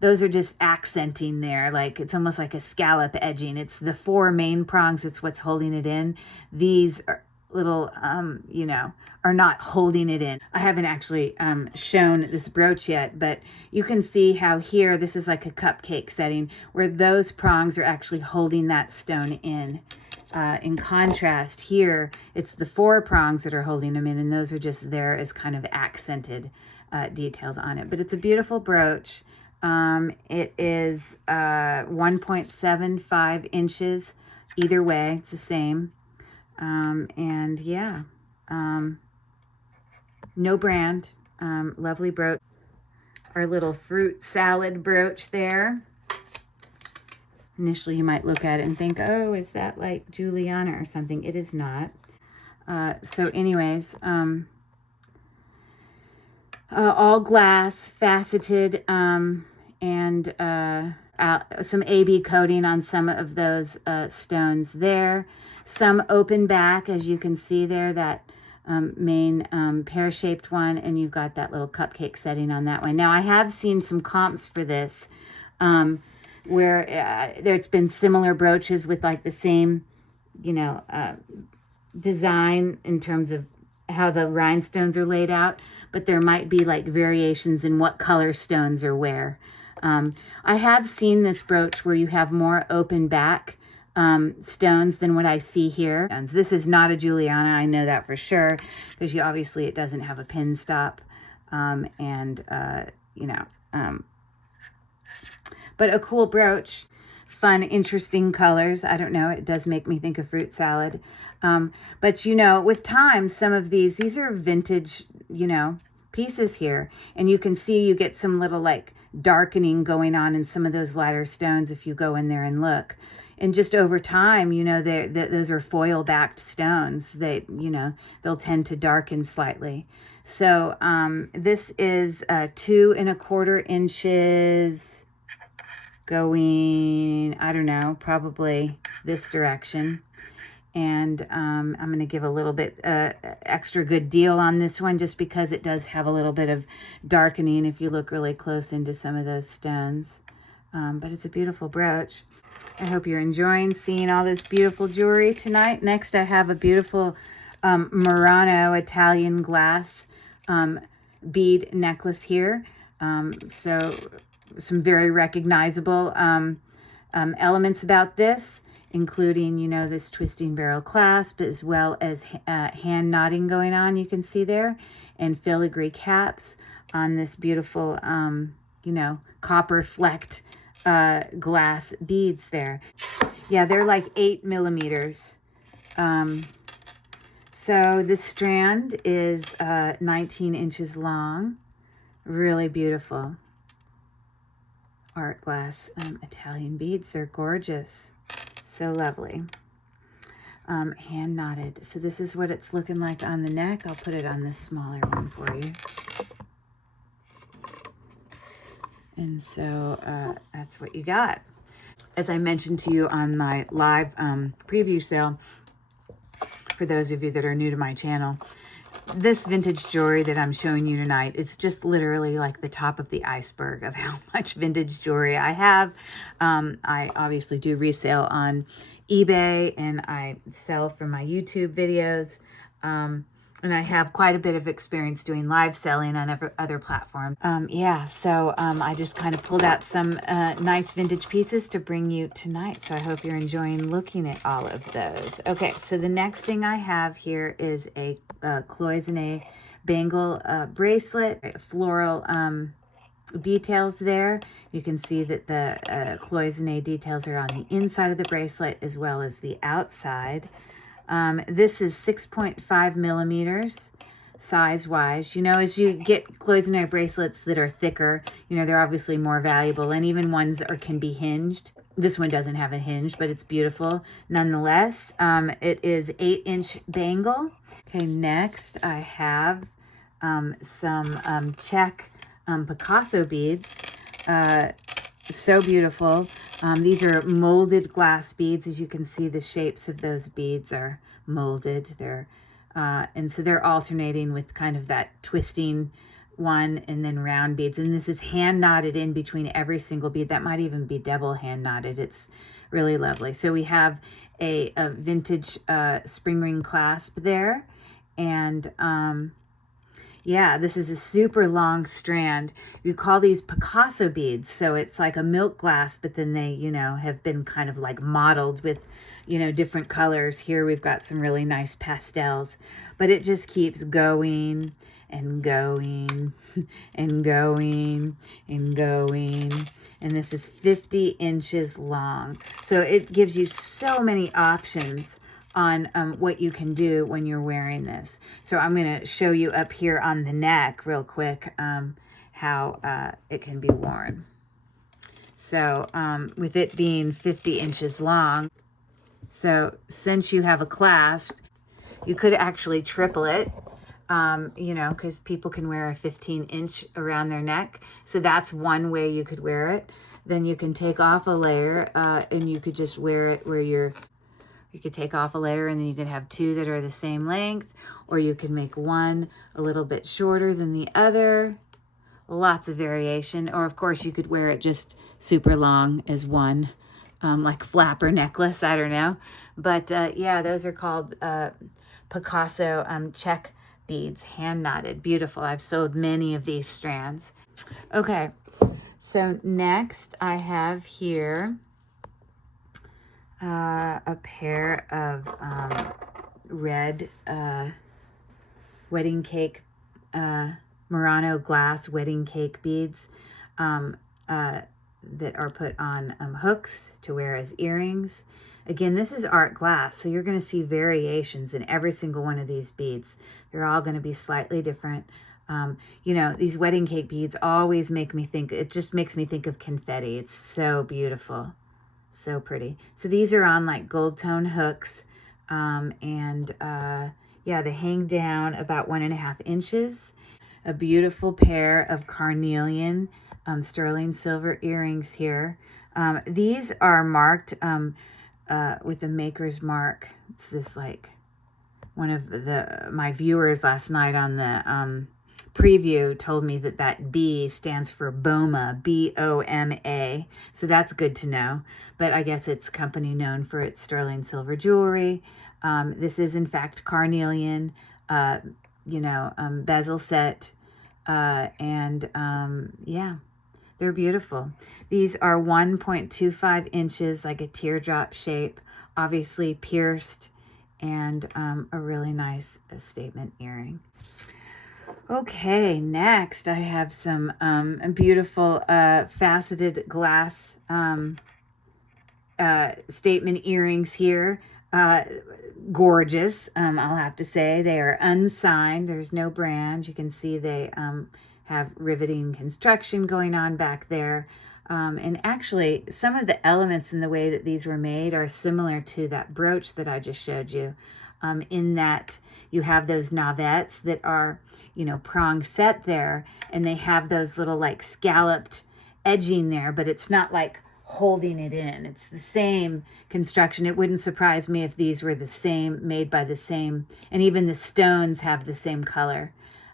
those are just accenting there. Like it's almost like a scallop edging. It's the 4 main prongs. It's what's holding it in. These are little, you know, are not holding it in. I haven't actually shown this brooch yet, but you can see how here, this is like a cupcake setting where those prongs are actually holding that stone in. In contrast here, it's the 4 prongs that are holding them in, and those are just there as kind of accented details on it. But it's a beautiful brooch. It is 1.75 inches either way. It's the same. And yeah, no brand, lovely brooch. Our little fruit salad brooch there. Initially, you might look at it and think, oh, is that like Juliana or something? It is not. So anyways, all glass, faceted, and some AB coating on some of those stones there. Some open back, as you can see there, that main pear-shaped one, and you've got that little cupcake setting on that one. Now, I have seen some comps for this where there's been similar brooches with like the same, you know, design in terms of how the rhinestones are laid out, but there might be like variations in what color stones are where. I have seen this brooch where you have more open back stones than what I see here. And this is not a Juliana, I know that for sure, because obviously it doesn't have a pin stop, you know, but a cool brooch, fun, interesting colors. I don't know, it does make me think of fruit salad. But, you know, with time, some of these are vintage, you know, pieces here. And you can see you get some little like darkening going on in some of those lighter stones if you go in there and look. And just over time, you know, those are foil backed stones that, you know, they'll tend to darken slightly. So this is 2 1/4 inches going, I don't know, probably this direction. And I'm going to give a little bit extra good deal on this one just because it does have a little bit of darkening if you look really close into some of those stones. But it's a beautiful brooch. I hope you're enjoying seeing all this beautiful jewelry tonight. Next, I have a beautiful Murano Italian glass bead necklace here. So some very recognizable elements about this, including, you know, this twisting barrel clasp, as well as hand knotting going on, you can see there, and filigree caps on this beautiful, you know, copper flecked glass beads there. Yeah, they're like 8 millimeters. So this strand is 19 inches long. Really beautiful art glass Italian beads. They're gorgeous. So lovely. Hand knotted. So this is what it's looking like on the neck. I'll put it on this smaller one for you. And so that's what you got. As I mentioned to you on my live preview sale, for those of you that are new to my channel, this vintage jewelry that I'm showing you tonight, it's just literally like the top of the iceberg of how much vintage jewelry I have. I obviously do resale on eBay, and I sell for my YouTube videos. And I have quite a bit of experience doing live selling on other platforms. Yeah, so I just kind of pulled out some nice vintage pieces to bring you tonight. So I hope you're enjoying looking at all of those. Okay, so the next thing I have here is a cloisonne bangle bracelet, floral details there. You can see that the cloisonne details are on the inside of the bracelet as well as the outside. This is 6.5 millimeters size-wise. You know, as you get cloisonne bracelets that are thicker, you know, they're obviously more valuable, and even ones that can be hinged. This one doesn't have a hinge, but it's beautiful nonetheless. It is 8-inch bangle. Okay, next I have some Czech Picasso beads. So beautiful. These are molded glass beads. As you can see, the shapes of those beads are molded. And so they're alternating with kind of that twisting one and then round beads. And this is hand knotted in between every single bead. That might even be double hand knotted. It's really lovely. So we have a vintage spring ring clasp there. And yeah, this is a super long strand. You call these Picasso beads. So it's like a milk glass, but then they, you know, have been kind of like modeled with, you know, different colors. Here we've got some really nice pastels, but it just keeps going and going and going and going. And this is 50 inches long. So it gives you so many options on what you can do when you're wearing this. So I'm going to show you up here on the neck real quick how it can be worn. So with it being 50 inches long, so since you have a clasp, you could actually triple it, you know, because people can wear a 15-inch around their neck. So that's one way you could wear it. Then you can take off a layer and you could just wear it where you could take off a layer and then you could have two that are the same length, or you could make one a little bit shorter than the other. Lots of variation. Or of course you could wear it just super long as one, like flapper necklace, I don't know. But yeah, those are called Picasso Czech beads, hand knotted. Beautiful. I've sold many of these strands. Okay, so next I have here a pair of red wedding cake, Murano glass wedding cake beads that are put on hooks to wear as earrings. Again, this is art glass, so you're going to see variations in every single one of these beads. They're all going to be slightly different. You know, these wedding cake beads always make me think, it just makes me think of confetti. It's so beautiful, so pretty. So these are on like gold tone hooks, yeah, they hang down about 1.5 inches. A beautiful pair of carnelian sterling silver earrings here. These are marked with the maker's mark. It's this like one of my viewers last night on the preview told me that B stands for BOMA, B-O-M-A. So that's good to know. But I guess it's a company known for its sterling silver jewelry. This is in fact carnelian, bezel set. Yeah, they're beautiful. These are 1.25 inches, like a teardrop shape, obviously pierced, and a really nice statement earring. Okay, next I have some beautiful faceted glass statement earrings here. Gorgeous, I'll have to say. They are unsigned. There's no brand. You can see they have riveting construction going on back there. And actually, some of the elements in the way that these were made are similar to that brooch that I just showed you, in that you have those navettes that are, you know, prong set there, and they have those little like scalloped edging there, but it's not like holding it in. It's the same construction. It wouldn't surprise me if these were the same, made by the same, and even the stones have the same color.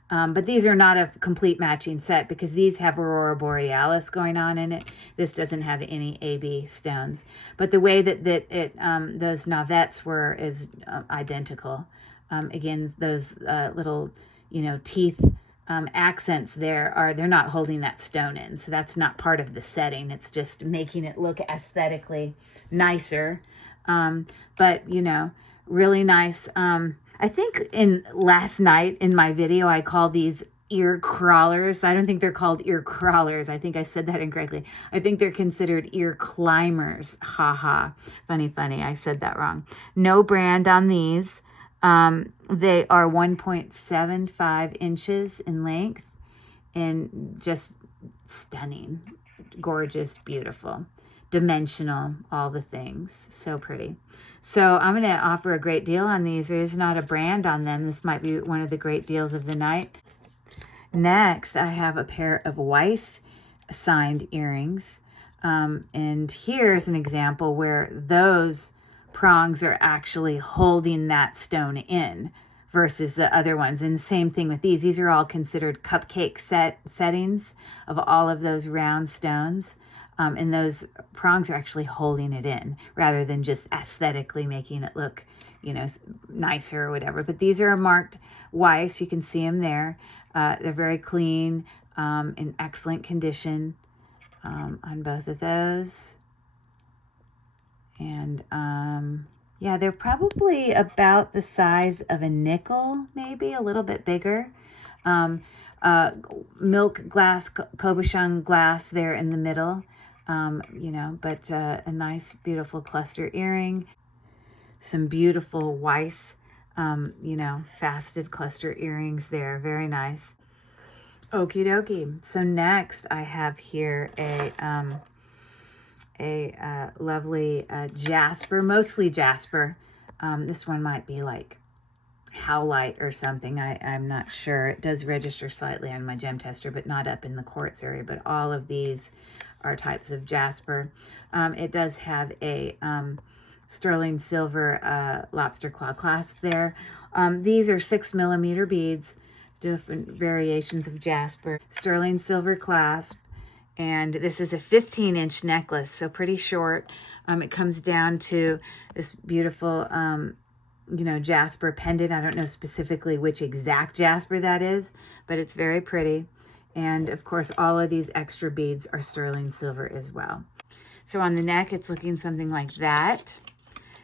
But these are not a complete matching set because these have Aurora Borealis going on in it. This doesn't have any AB stones. But the way that those navettes were is identical. Again, those little, you know, teeth accents there they're not holding that stone in. So that's not part of the setting. It's just making it look aesthetically nicer. But, you know, really nice. I think last night in my video, I called these ear crawlers. I don't think they're called ear crawlers. I think I said that incorrectly. I think they're considered ear climbers. Ha ha. Funny. I said that wrong. No brand on these. They are 1.75 inches in length and just stunning, gorgeous, beautiful, dimensional, all the things. So pretty. So I'm going to offer a great deal on these. There is not a brand on them. This might be one of the great deals of the night. Next, I have a pair of Weiss signed earrings. And here's an example where those prongs are actually holding that stone in versus the other ones. And same thing with these. These are all considered cupcake settings of all of those round stones. And those prongs are actually holding it in rather than just aesthetically making it look, you know, nicer or whatever. But these are marked Weiss. You can see them there. They're very clean, in excellent condition on both of those. And yeah, they're probably about the size of a nickel, maybe a little bit bigger. Milk glass, cabochon glass there in the middle. You know, but a nice, beautiful cluster earring. Some beautiful Weiss, you know, faceted cluster earrings there. Very nice. Okie dokie. So next I have here a lovely jasper, mostly jasper. This one might be like howlite or something. I'm not sure. It does register slightly on my gem tester, but not up in the quartz area. But all of these are types of jasper. It does have a sterling silver lobster claw clasp there. These are 6mm beads, different variations of jasper. Sterling silver clasp. And this is a 15-inch necklace, so pretty short. It comes down to this beautiful, you know, jasper pendant. I don't know specifically which exact jasper that is, but it's very pretty. And of course, all of these extra beads are sterling silver as well. So on the neck, it's looking something like that.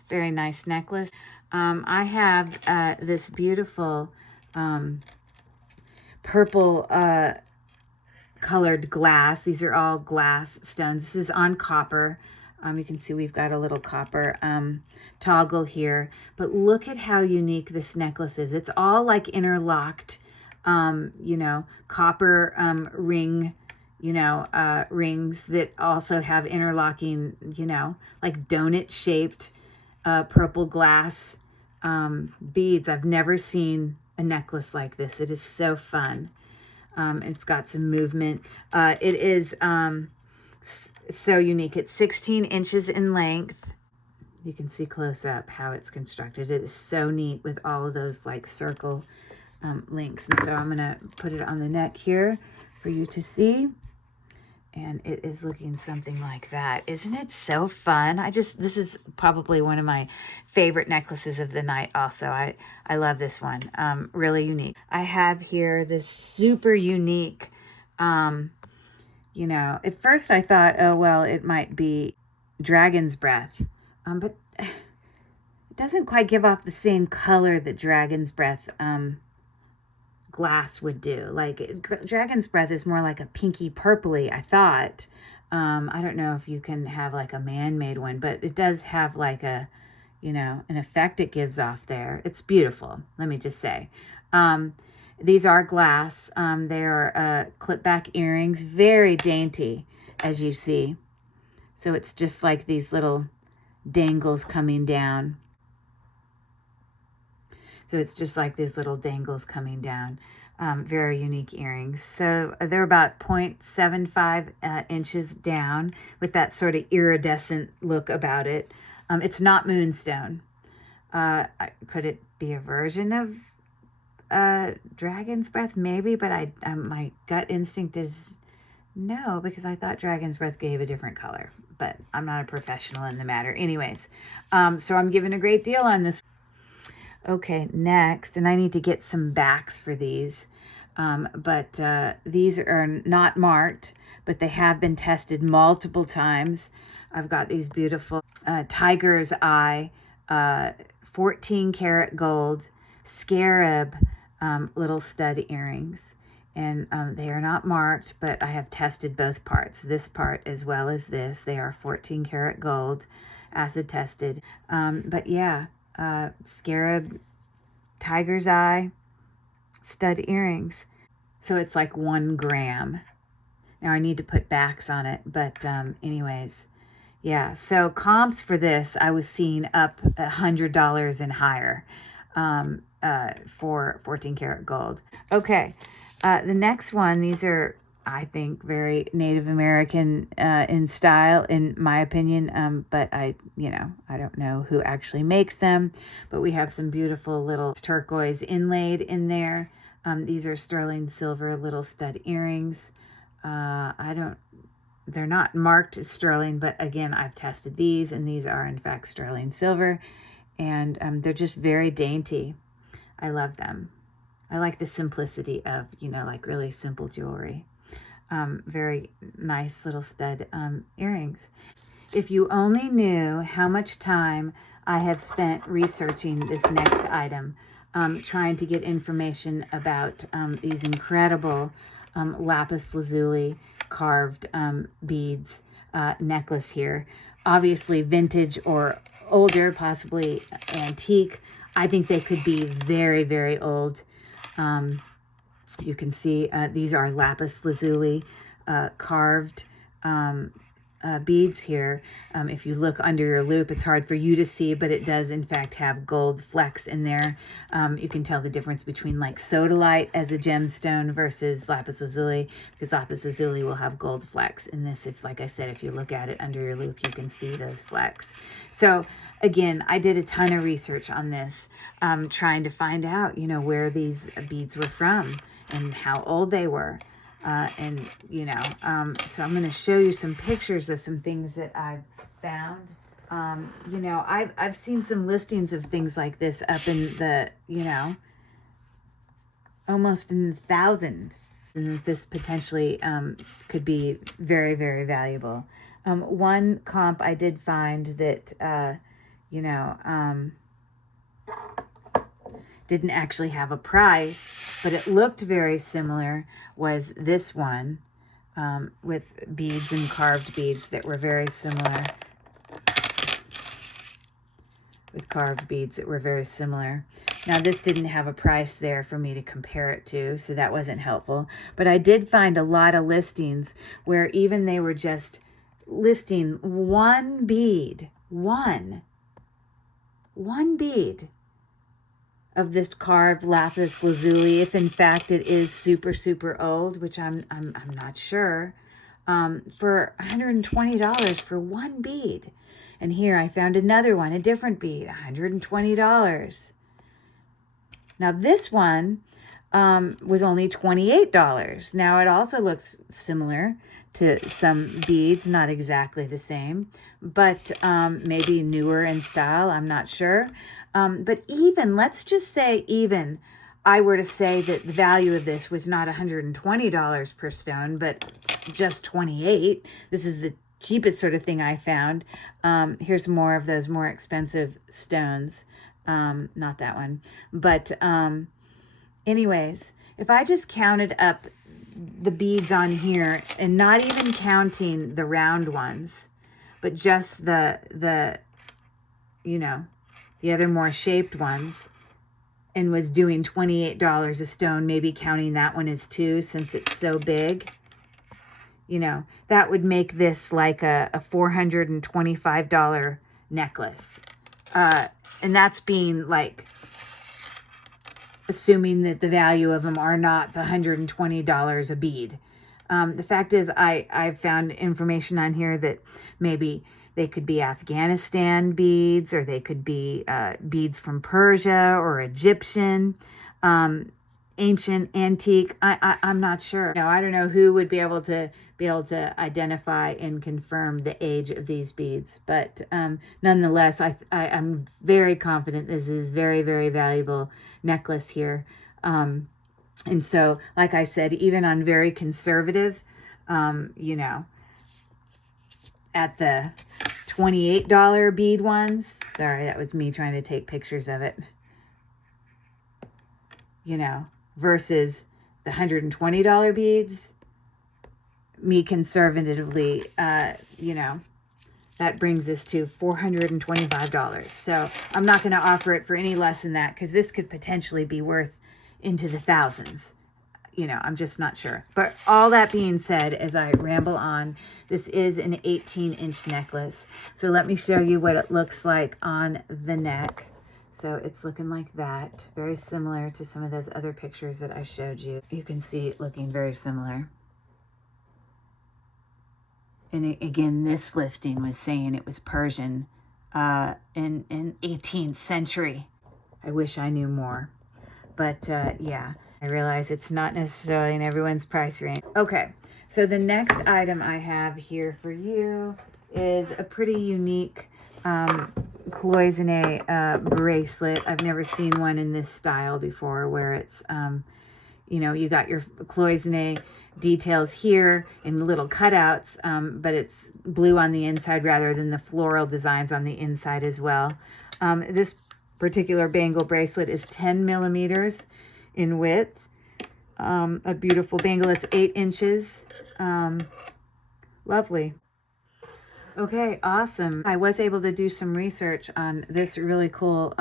Very nice necklace. I have this beautiful purple colored glass. These are all glass stones. This is on copper. You can see we've got a little copper toggle here, but look at how unique this necklace is. It's all like interlocked, you know, copper ring, you know, rings that also have interlocking, you know, like donut shaped purple glass beads. I've never seen a necklace like this. It is so fun. It's got some movement. It is so unique. It's 16 inches in length. You can see close up how it's constructed. It is so neat with all of those like circle links. And so I'm going to put it on the neck here for you to see. And it is looking something like that. Isn't it so fun? This is probably one of my favorite necklaces of the night also. I love this one. Really unique. I have here this super unique, you know, at first I thought, oh, well, it might be dragon's breath. But it doesn't quite give off the same color that dragon's breath glass would do. Like dragon's breath is more like a pinky purpley, I thought. I don't know if you can have like a man-made one, but it does have like a, you know, an effect it gives off there. It's beautiful, let me just say. These are glass. They are clip back earrings, very dainty, as you see. So it's just like these little dangles coming down. So it's just like these little dangles coming down. Very unique earrings. So they're about 0.75 inches down with that sort of iridescent look about it. It's not moonstone. Could it be a version of dragon's breath? Maybe, but my gut instinct is no, because I thought dragon's breath gave a different color. But I'm not a professional in the matter. Anyways, so I'm giving a great deal on this. Okay, next, and I need to get some backs for these, but these are not marked, but they have been tested multiple times. I've got these beautiful tiger's eye, 14 karat gold, scarab little stud earrings, and they are not marked, but I have tested both parts, this part as well as this. They are 14 karat gold, acid tested, but yeah. Scarab, tiger's eye, stud earrings. So it's like 1 gram. Now I need to put backs on it, but anyways, yeah. So comps for this, I was seeing up $100 and higher for 14 karat gold. Okay, the next one, these are, I think, very Native American in style, in my opinion. But you know, I don't know who actually makes them. But we have some beautiful little turquoise inlaid in there. These are sterling silver little stud earrings. They're not marked as sterling, but again, I've tested these, and these are in fact sterling silver, and they're just very dainty. I love them. I like the simplicity of, you know, like really simple jewelry. Very nice little stud earrings. If you only knew how much time I have spent researching this next item, trying to get information about these incredible lapis lazuli carved beads necklace here. Obviously vintage or older, possibly antique. I think they could be very, very old. You can see these are lapis lazuli carved beads here. If you look under your loop, it's hard for you to see, but it does in fact have gold flecks in there. You can tell the difference between like sodalite as a gemstone versus lapis lazuli, because lapis lazuli will have gold flecks. In this, if, like I said, if you look at it under your loop, you can see those flecks. So again, I did a ton of research on this, trying to find out, you know, where these beads were from and how old they were. And, you know, so I'm going to show you some pictures of some things that I've found. You know, I've seen some listings of things like this up in the, you know, almost in the 1,000. And this potentially could be very, very valuable. One comp I did find that, you know, didn't actually have a price, but it looked very similar, was this one with beads and carved beads that were very similar. with carved beads that were very similar. Now, this didn't have a price there for me to compare it to, so that wasn't helpful. But I did find a lot of listings where even they were just listing one bead, one bead of this carved lapis lazuli, if in fact it is super, super old, which I'm not sure, for $120 for one bead. And here I found another one, a different bead, $120. Now this one was only $28. Now it also looks similar to some beads, not exactly the same, but maybe newer in style, I'm not sure. But even, let's just say even, I were to say that the value of this was not $120 per stone, but just $28. This is the cheapest sort of thing I found. Here's more of those more expensive stones. Not that one. But anyways, if I just counted up the beads on here and not even counting the round ones, but just the you know, the other more shaped ones, and was doing $28 a stone, maybe counting that one as two since it's so big, you know, that would make this like a $425 necklace. And that's being like, assuming that the value of them are not the $120 a bead. The fact is, I've found information on here that maybe they could be Afghanistan beads, or they could be beads from Persia or Egyptian, ancient, antique. I'm not sure. No, I don't know who would be able to identify and confirm the age of these beads, but nonetheless, I'm very confident this is very, very valuable necklace here. And so, like I said, even on very conservative, you know, at the $28 bead ones, sorry, that was me trying to take pictures of it, you know, versus the $120 beads, me conservatively, you know, that brings us to $425. So I'm not going to offer it for any less than that, because this could potentially be worth into the thousands. You know, I'm just not sure. But all that being said, as I ramble on, this is an 18-inch necklace. So let me show you what it looks like on the neck. So it's looking like that, very similar to some of those other pictures that I showed you. You can see it looking very similar. And again, this listing was saying it was Persian in 18th century. I wish I knew more. But yeah, I realize it's not necessarily in everyone's price range. Okay, so the next item I have here for you is a pretty unique cloisonne bracelet. I've never seen one in this style before, where it's, you know, you got your cloisonne details here in little cutouts, but it's blue on the inside rather than the floral designs on the inside as well. This particular bangle bracelet is 10 millimeters in width. A beautiful bangle. It's 8 inches. Lovely. Okay, awesome. I was able to do some research on this really cool,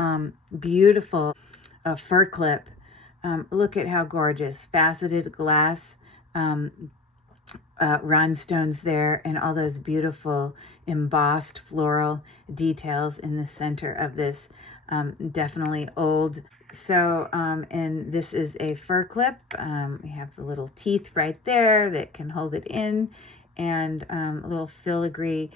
beautiful fur clip. Look at how gorgeous. Faceted glass rhinestones there, and all those beautiful embossed floral details in the center of this. Definitely old. So, and this is a fur clip. We have the little teeth right there that can hold it in, and little filigree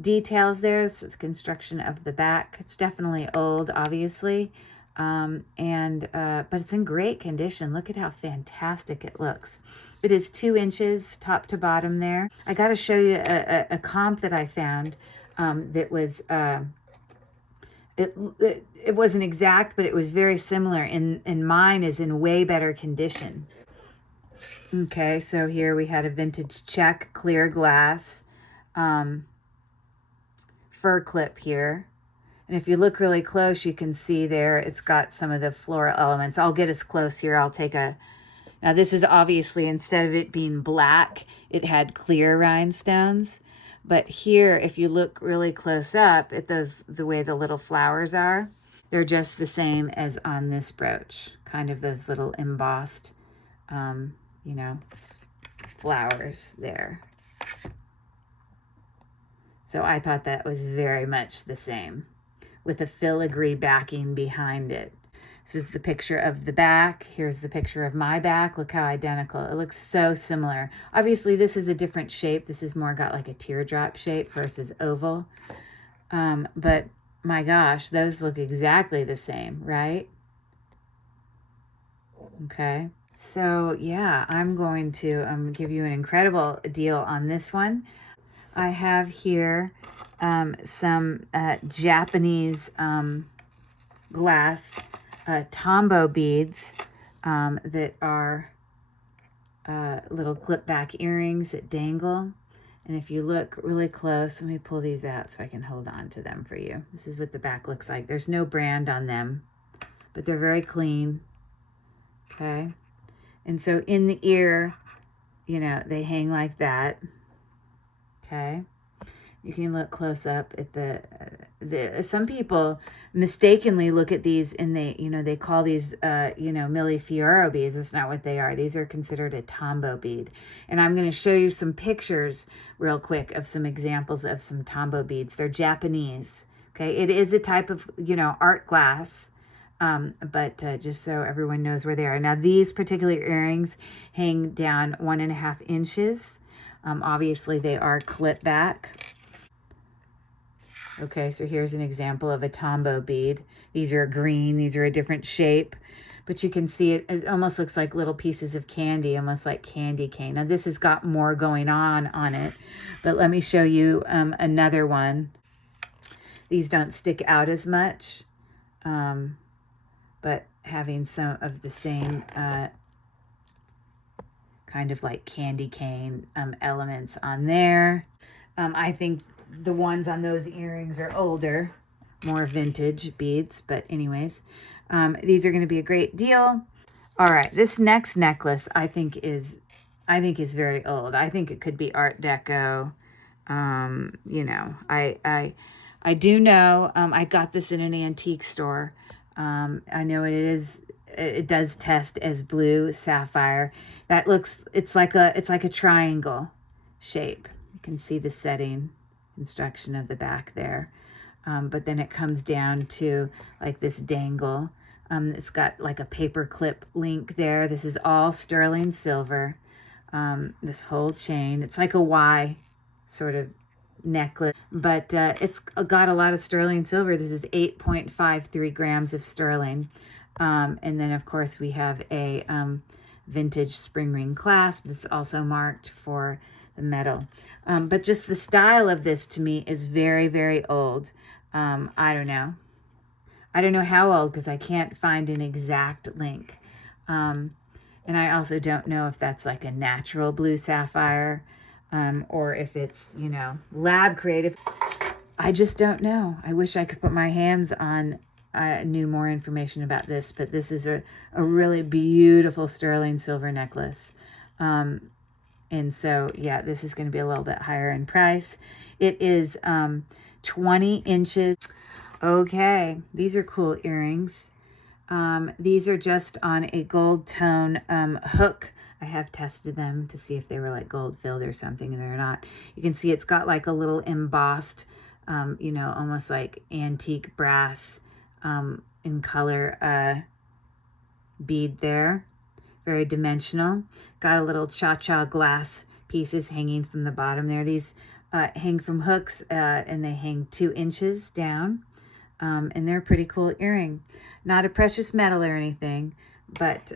details there. It's the construction of the back. It's definitely old, obviously, but it's in great condition. Look at how fantastic it looks. It is 2 inches top to bottom there. I got to show you a comp that I found that was... It wasn't exact, but it was very similar, and mine is in way better condition. Okay, so here we had a vintage check clear glass fur clip here. And if you look really close, you can see there it's got some of the floral elements. I'll get as close here. I'll take a... Now this is obviously, instead of it being black, it had clear rhinestones. But here, if you look really close up at the way the little flowers are, they're just the same as on this brooch, kind of those little embossed, you know, flowers there. So I thought that was very much the same, with a filigree backing behind it. This is the picture of the back. Here's the picture of my back. Look how identical. It looks so similar. Obviously, this is a different shape. This is more got like a teardrop shape versus oval. But my gosh, those look exactly the same, right? Okay. So yeah, I'm going to give you an incredible deal on this one. I have here some Japanese glass tombow beads that are little clip back earrings that dangle. And if you look really close, let me pull these out so I can hold on to them for you. This is what the back looks like. There's no brand on them, but they're very clean. Okay. And so in the ear, you know, they hang like that. Okay. You can look close up at the some people mistakenly look at these and they, you know, they call these, you know, Millefiori beads. That's not what they are. These are considered a tombow bead. And I'm going to show you some pictures real quick of some examples of some tombow beads. They're Japanese. Okay. It is a type of, you know, art glass. But just so everyone knows where they are. Now, these particular earrings hang down 1.5 inches. Obviously, they are clip back. Okay, so here's an example of a tombow bead. These are green. These are a different shape. But you can see it almost looks like little pieces of candy, almost like candy cane. Now, this has got more going on it. But let me show you another one. These don't stick out as much, but having some of the same kind of like candy cane elements on there. I think the ones on those earrings are older, more vintage beads, but anyways, these are going to be a great deal. All right, this next necklace I think is very old. I think it could be Art Deco. You know, I do know I got this in an antique store. I know it does test as blue sapphire. That looks, it's like a triangle shape. You can see the setting instruction of the back there. But then it comes down to like this dangle. It's got like a paper clip link there. This is all sterling silver. This whole chain, it's like a Y sort of necklace, but it's got a lot of sterling silver. This is 8.53 grams of sterling. And then of course we have a vintage spring ring clasp that's also marked for the metal. But just the style of this to me is very, very old. I don't know. I don't know how old because I can't find an exact link. And I also don't know if that's like a natural blue sapphire or if it's, you know, lab creative. I just don't know. I wish I could put my hands on knew more information about this, but this is a really beautiful sterling silver necklace. And so, yeah, this is going to be a little bit higher in price. It is 20 inches. Okay, these are cool earrings. These are just on a gold tone hook. I have tested them to see if they were like gold filled or something, and they're not. You can see it's got like a little embossed, you know, almost like antique brass in color bead there. Very dimensional. Got a little cha-cha glass pieces hanging from the bottom there. These hang from hooks and they hang 2 inches down. And they're a pretty cool earring. Not a precious metal or anything, but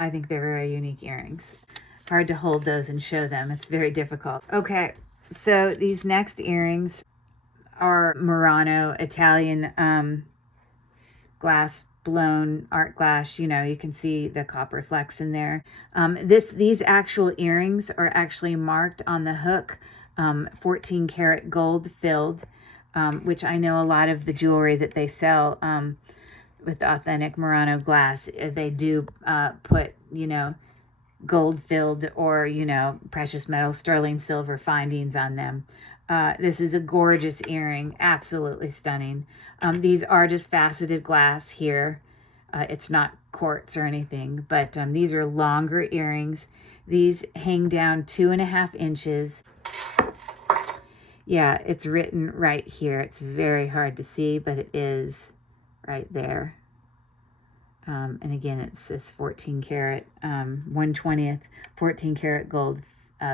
I think they're very unique earrings. Hard to hold those and show them. It's very difficult. Okay, so these next earrings are Murano Italian glass blown art glass. You know, you can see the copper flecks in there. These actual earrings are actually marked on the hook, 14 karat gold filled, which I know a lot of the jewelry that they sell with authentic Murano glass, they do put, you know, gold-filled or, you know, precious metal, sterling silver findings on them. This is a gorgeous earring, absolutely stunning. These are just faceted glass here. It's not quartz or anything, but these are longer earrings. These hang down 2.5 inches. Yeah, it's written right here. It's very hard to see, but it is right there. And again, it says 14 karat, 1/20th, 14 karat gold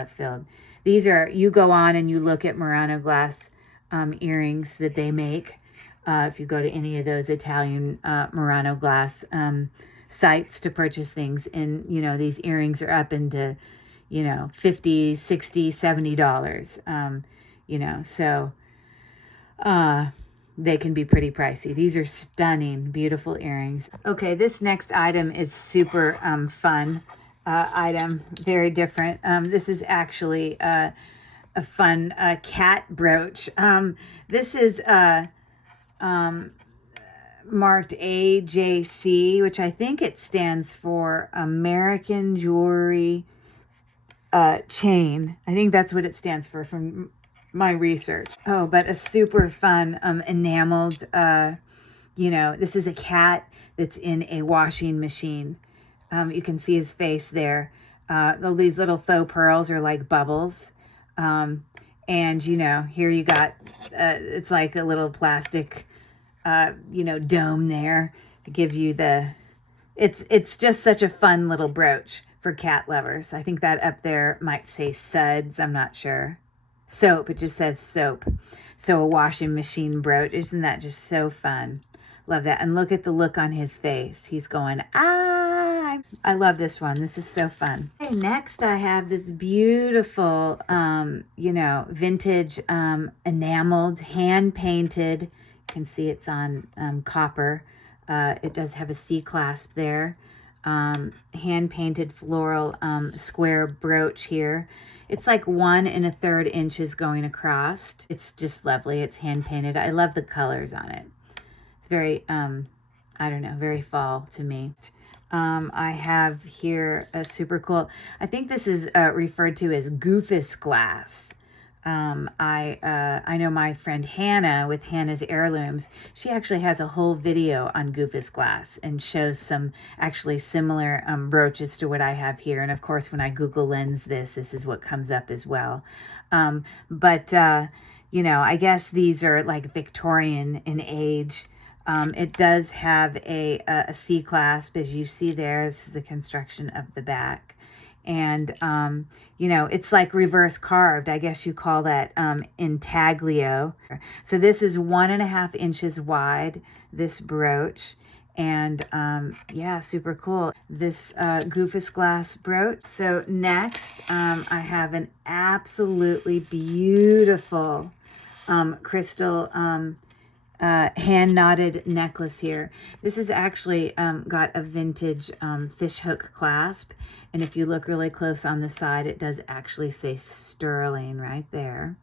filled. These are, you go on and you look at Murano glass earrings that they make. If you go to any of those Italian Murano glass sites to purchase things, and, you know, these earrings are up into, you know, $50, $60, $70. You know, so they can be pretty pricey. These are stunning, beautiful earrings. Okay, this next item is super fun item, very different. This is actually a fun cat brooch. This is marked AJC, which I think it stands for American Jewelry Chain. I think that's what it stands for from my research. Oh, but a super fun enameled, you know, this is a cat that's in a washing machine. You can see his face there. These little faux pearls are like bubbles. And, you know, here you got, it's like a little plastic, you know, dome there to give you the, it's just such a fun little brooch for cat lovers. I think that up there might say suds. I'm not sure. Soap. It just says soap. So a washing machine brooch. Isn't that just so fun? Love that. And look at the look on his face. He's going, ah. I love this one. This is so fun. Okay, next I have this beautiful, you know, vintage enameled, hand-painted. You can see it's on copper. It does have a C clasp there. Hand-painted floral square brooch here. It's like 1 1/3 inches going across. It's just lovely. It's hand-painted. I love the colors on it. It's very, I don't know, very fall to me. I have here a super cool, I think this is referred to as goofus glass. I know my friend Hannah with Hannah's Heirlooms, she actually has a whole video on goofus glass and shows some actually similar brooches to what I have here. And of course, when I Google Lens this is what comes up as well. You know, I guess these are like Victorian in age. It does have a C clasp, as you see there. This is the construction of the back. And, you know, it's like reverse carved. I guess you call that intaglio. So this is 1.5 inches wide, this brooch. And, yeah, super cool. This goofus glass brooch. So next, I have an absolutely beautiful crystal hand knotted necklace here. This is actually got a vintage fish hook clasp, and if you look really close on the side, it does actually say sterling right there.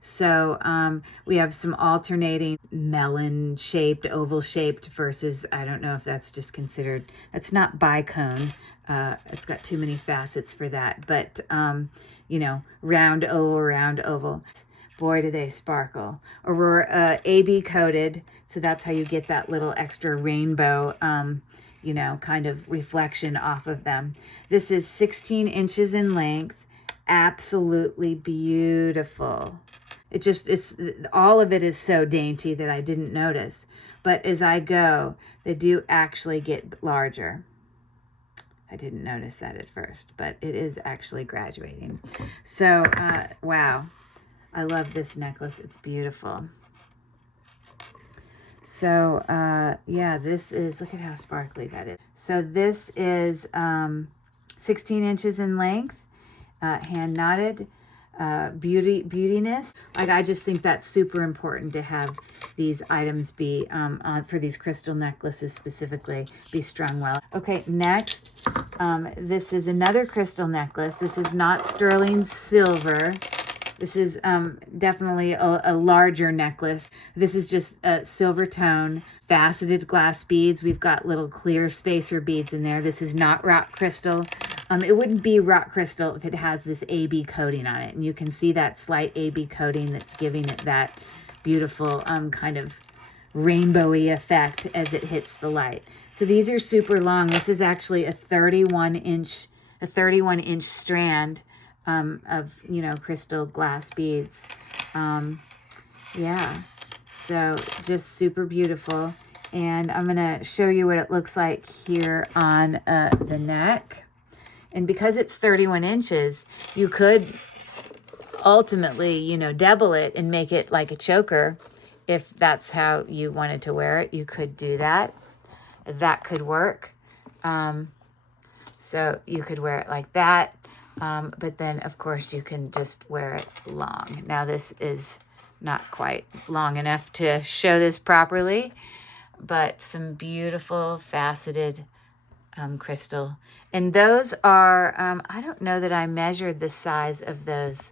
So we have some alternating melon shaped, oval shaped versus, I don't know if that's just considered, that's not bicone. It's got too many facets for that, but you know, round oval. Boy, do they sparkle. Aurora AB coated, so that's how you get that little extra rainbow, you know, kind of reflection off of them. This is 16 inches in length. Absolutely beautiful. It's all of it is so dainty that I didn't notice. But as I go, they do actually get larger. I didn't notice that at first, but it is actually graduating. So, wow. I love this necklace. It's beautiful. So, yeah, this is, look at how sparkly that is. So this is 16 inches in length, hand knotted, beautiness. Like, I just think that's super important to have these items be, for these crystal necklaces specifically, be strung well. Okay, next, this is another crystal necklace. This is not sterling silver. This is definitely a larger necklace. This is just silver tone, faceted glass beads. We've got little clear spacer beads in there. This is not rock crystal. It wouldn't be rock crystal if it has this AB coating on it. And you can see that slight AB coating that's giving it that beautiful kind of rainbowy effect as it hits the light. So these are super long. This is actually a 31 inch strand of, you know, crystal glass beads. Yeah, so just super beautiful. And I'm gonna show you what it looks like here on the neck. And because it's 31 inches, you could ultimately, you know, double it and make it like a choker. If that's how you wanted to wear it, you could do that. That could work. So you could wear it like that. But then, of course, you can just wear it long. Now, this is not quite long enough to show this properly, but some beautiful faceted crystal. And those are, I don't know that I measured the size of those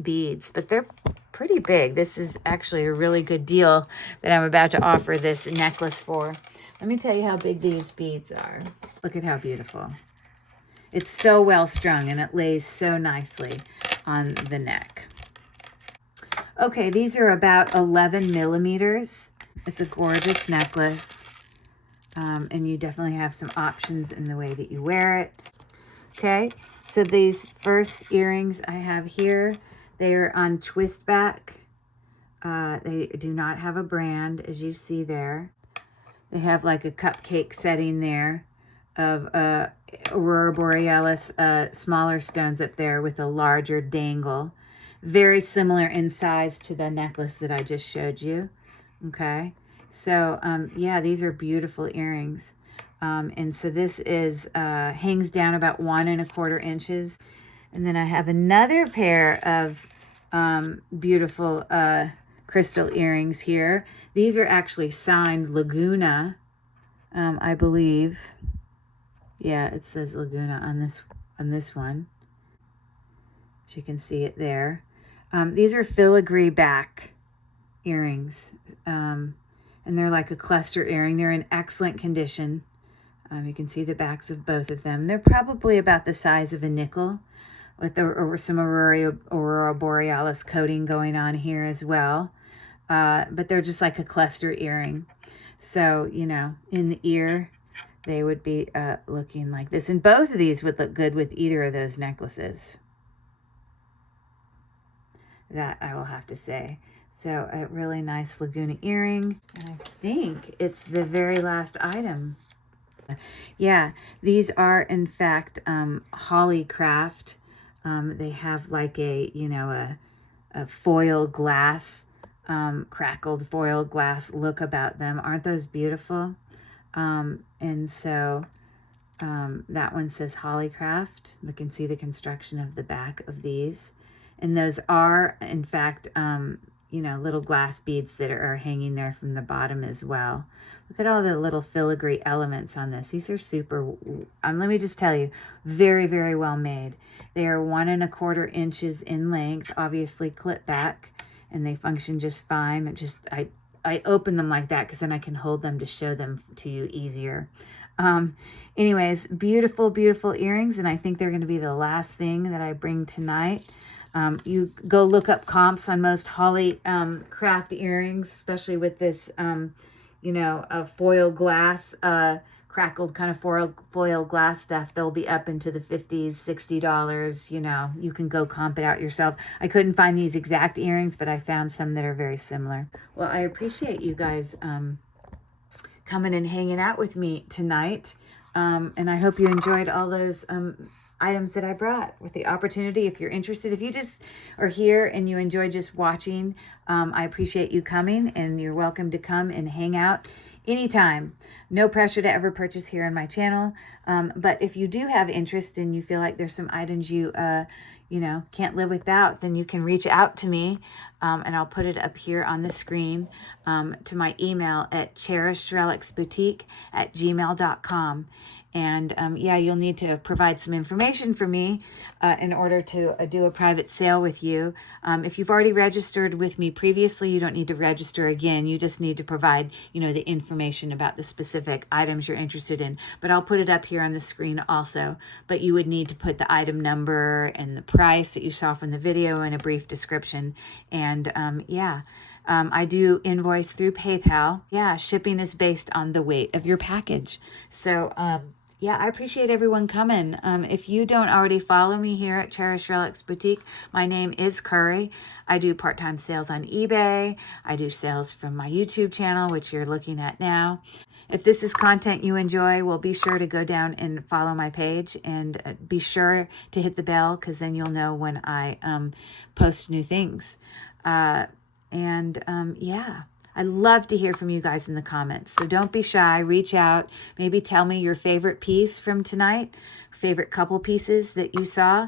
beads, but they're pretty big. This is actually a really good deal that I'm about to offer this necklace for. Let me tell you how big these beads are. Look at how beautiful. It's so well strung and it lays so nicely on the neck. Okay, these are about 11 millimeters. It's a gorgeous necklace. And you definitely have some options in the way that you wear it. Okay, so these first earrings I have here, they are on twist back. They do not have a brand, as you see there. They have like a cupcake setting there of Aurora Borealis smaller stones up there with a larger dangle. Very similar in size to the necklace that I just showed you. Okay, so yeah, these are beautiful earrings. And so this is hangs down about 1 1/4 inches. And then I have another pair of beautiful crystal earrings here. These are actually signed Laguna, I believe. Yeah, it says Laguna on this one. As you can see it there. These are filigree back earrings. And they're like a cluster earring. They're in excellent condition. You can see the backs of both of them. They're probably about the size of a nickel with some Aurora Borealis coating going on here as well. But they're just like a cluster earring. So, you know, in the ear, they would be looking like this. And both of these would look good with either of those necklaces. That I will have to say. So a really nice Laguna earring. And I think it's the very last item. Yeah, these are in fact Hollycraft. They have like a, you know, a foil glass, crackled foil glass look about them. Aren't those beautiful? And so that one says Hollycraft. You can see the construction of the back of these. And those are, in fact, you know, little glass beads that are hanging there from the bottom as well. Look at all the little filigree elements on this. These are super, let me just tell you, very, very well made. They are 1 1/4 inches in length, obviously clip back, and they function just fine. I open them like that because then I can hold them to show them to you easier. Anyways, beautiful, beautiful earrings, and I think they're going to be the last thing that I bring tonight. You go look up comps on most Hollycraft earrings, especially with this, you know, foil glass, crackled kind of foil glass stuff. They'll be up into the $50s, $60. You know, you can go comp it out yourself. I couldn't find these exact earrings, but I found some that are very similar. Well, I appreciate you guys coming and hanging out with me tonight. And I hope you enjoyed all those items that I brought. With the opportunity, if you're interested, if you just are here and you enjoy just watching, I appreciate you coming, and you're welcome to come and hang out anytime. No pressure to ever purchase here on my channel, but if you do have interest and you feel like there's some items you you know, can't live without, then you can reach out to me. and I'll put it up here on the screen, to my email at cherishedrelicsboutique@gmail.com. And yeah, you'll need to provide some information for me in order to do a private sale with you. If you've already registered with me previously, you don't need to register again. You just need to provide, the information about the specific items you're interested in. But I'll put it up here on the screen also. But you would need to put the item number and the price that you saw from the video and a brief description. And yeah. I do invoice through PayPal. Yeah, shipping is based on the weight of your package. So, yeah, I appreciate everyone coming. If you don't already follow me here at Cherished Relics Boutique, my name is Curry. I do part-time sales on eBay. I do sales from my YouTube channel, which you're looking at now. If this is content you enjoy, well, be sure to go down and follow my page, and be sure to hit the bell, because then you'll know when I post new things. Yeah, I love to hear from you guys in the comments. So don't be shy, reach out, maybe tell me your favorite piece from tonight, favorite couple pieces that you saw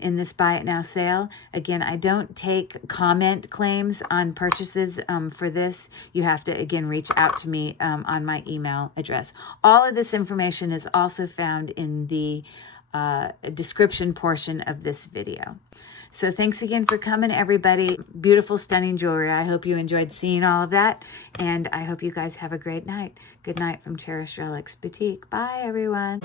in this Buy It Now sale. Again, I don't take comment claims on purchases for this. You have to, again, reach out to me on my email address. All of this information is also found in the description portion of this video. So thanks again for coming, everybody. Beautiful, stunning jewelry. I hope you enjoyed seeing all of that, and I hope you guys have a great night. Good night from Cherished Relics Boutique. Bye, everyone.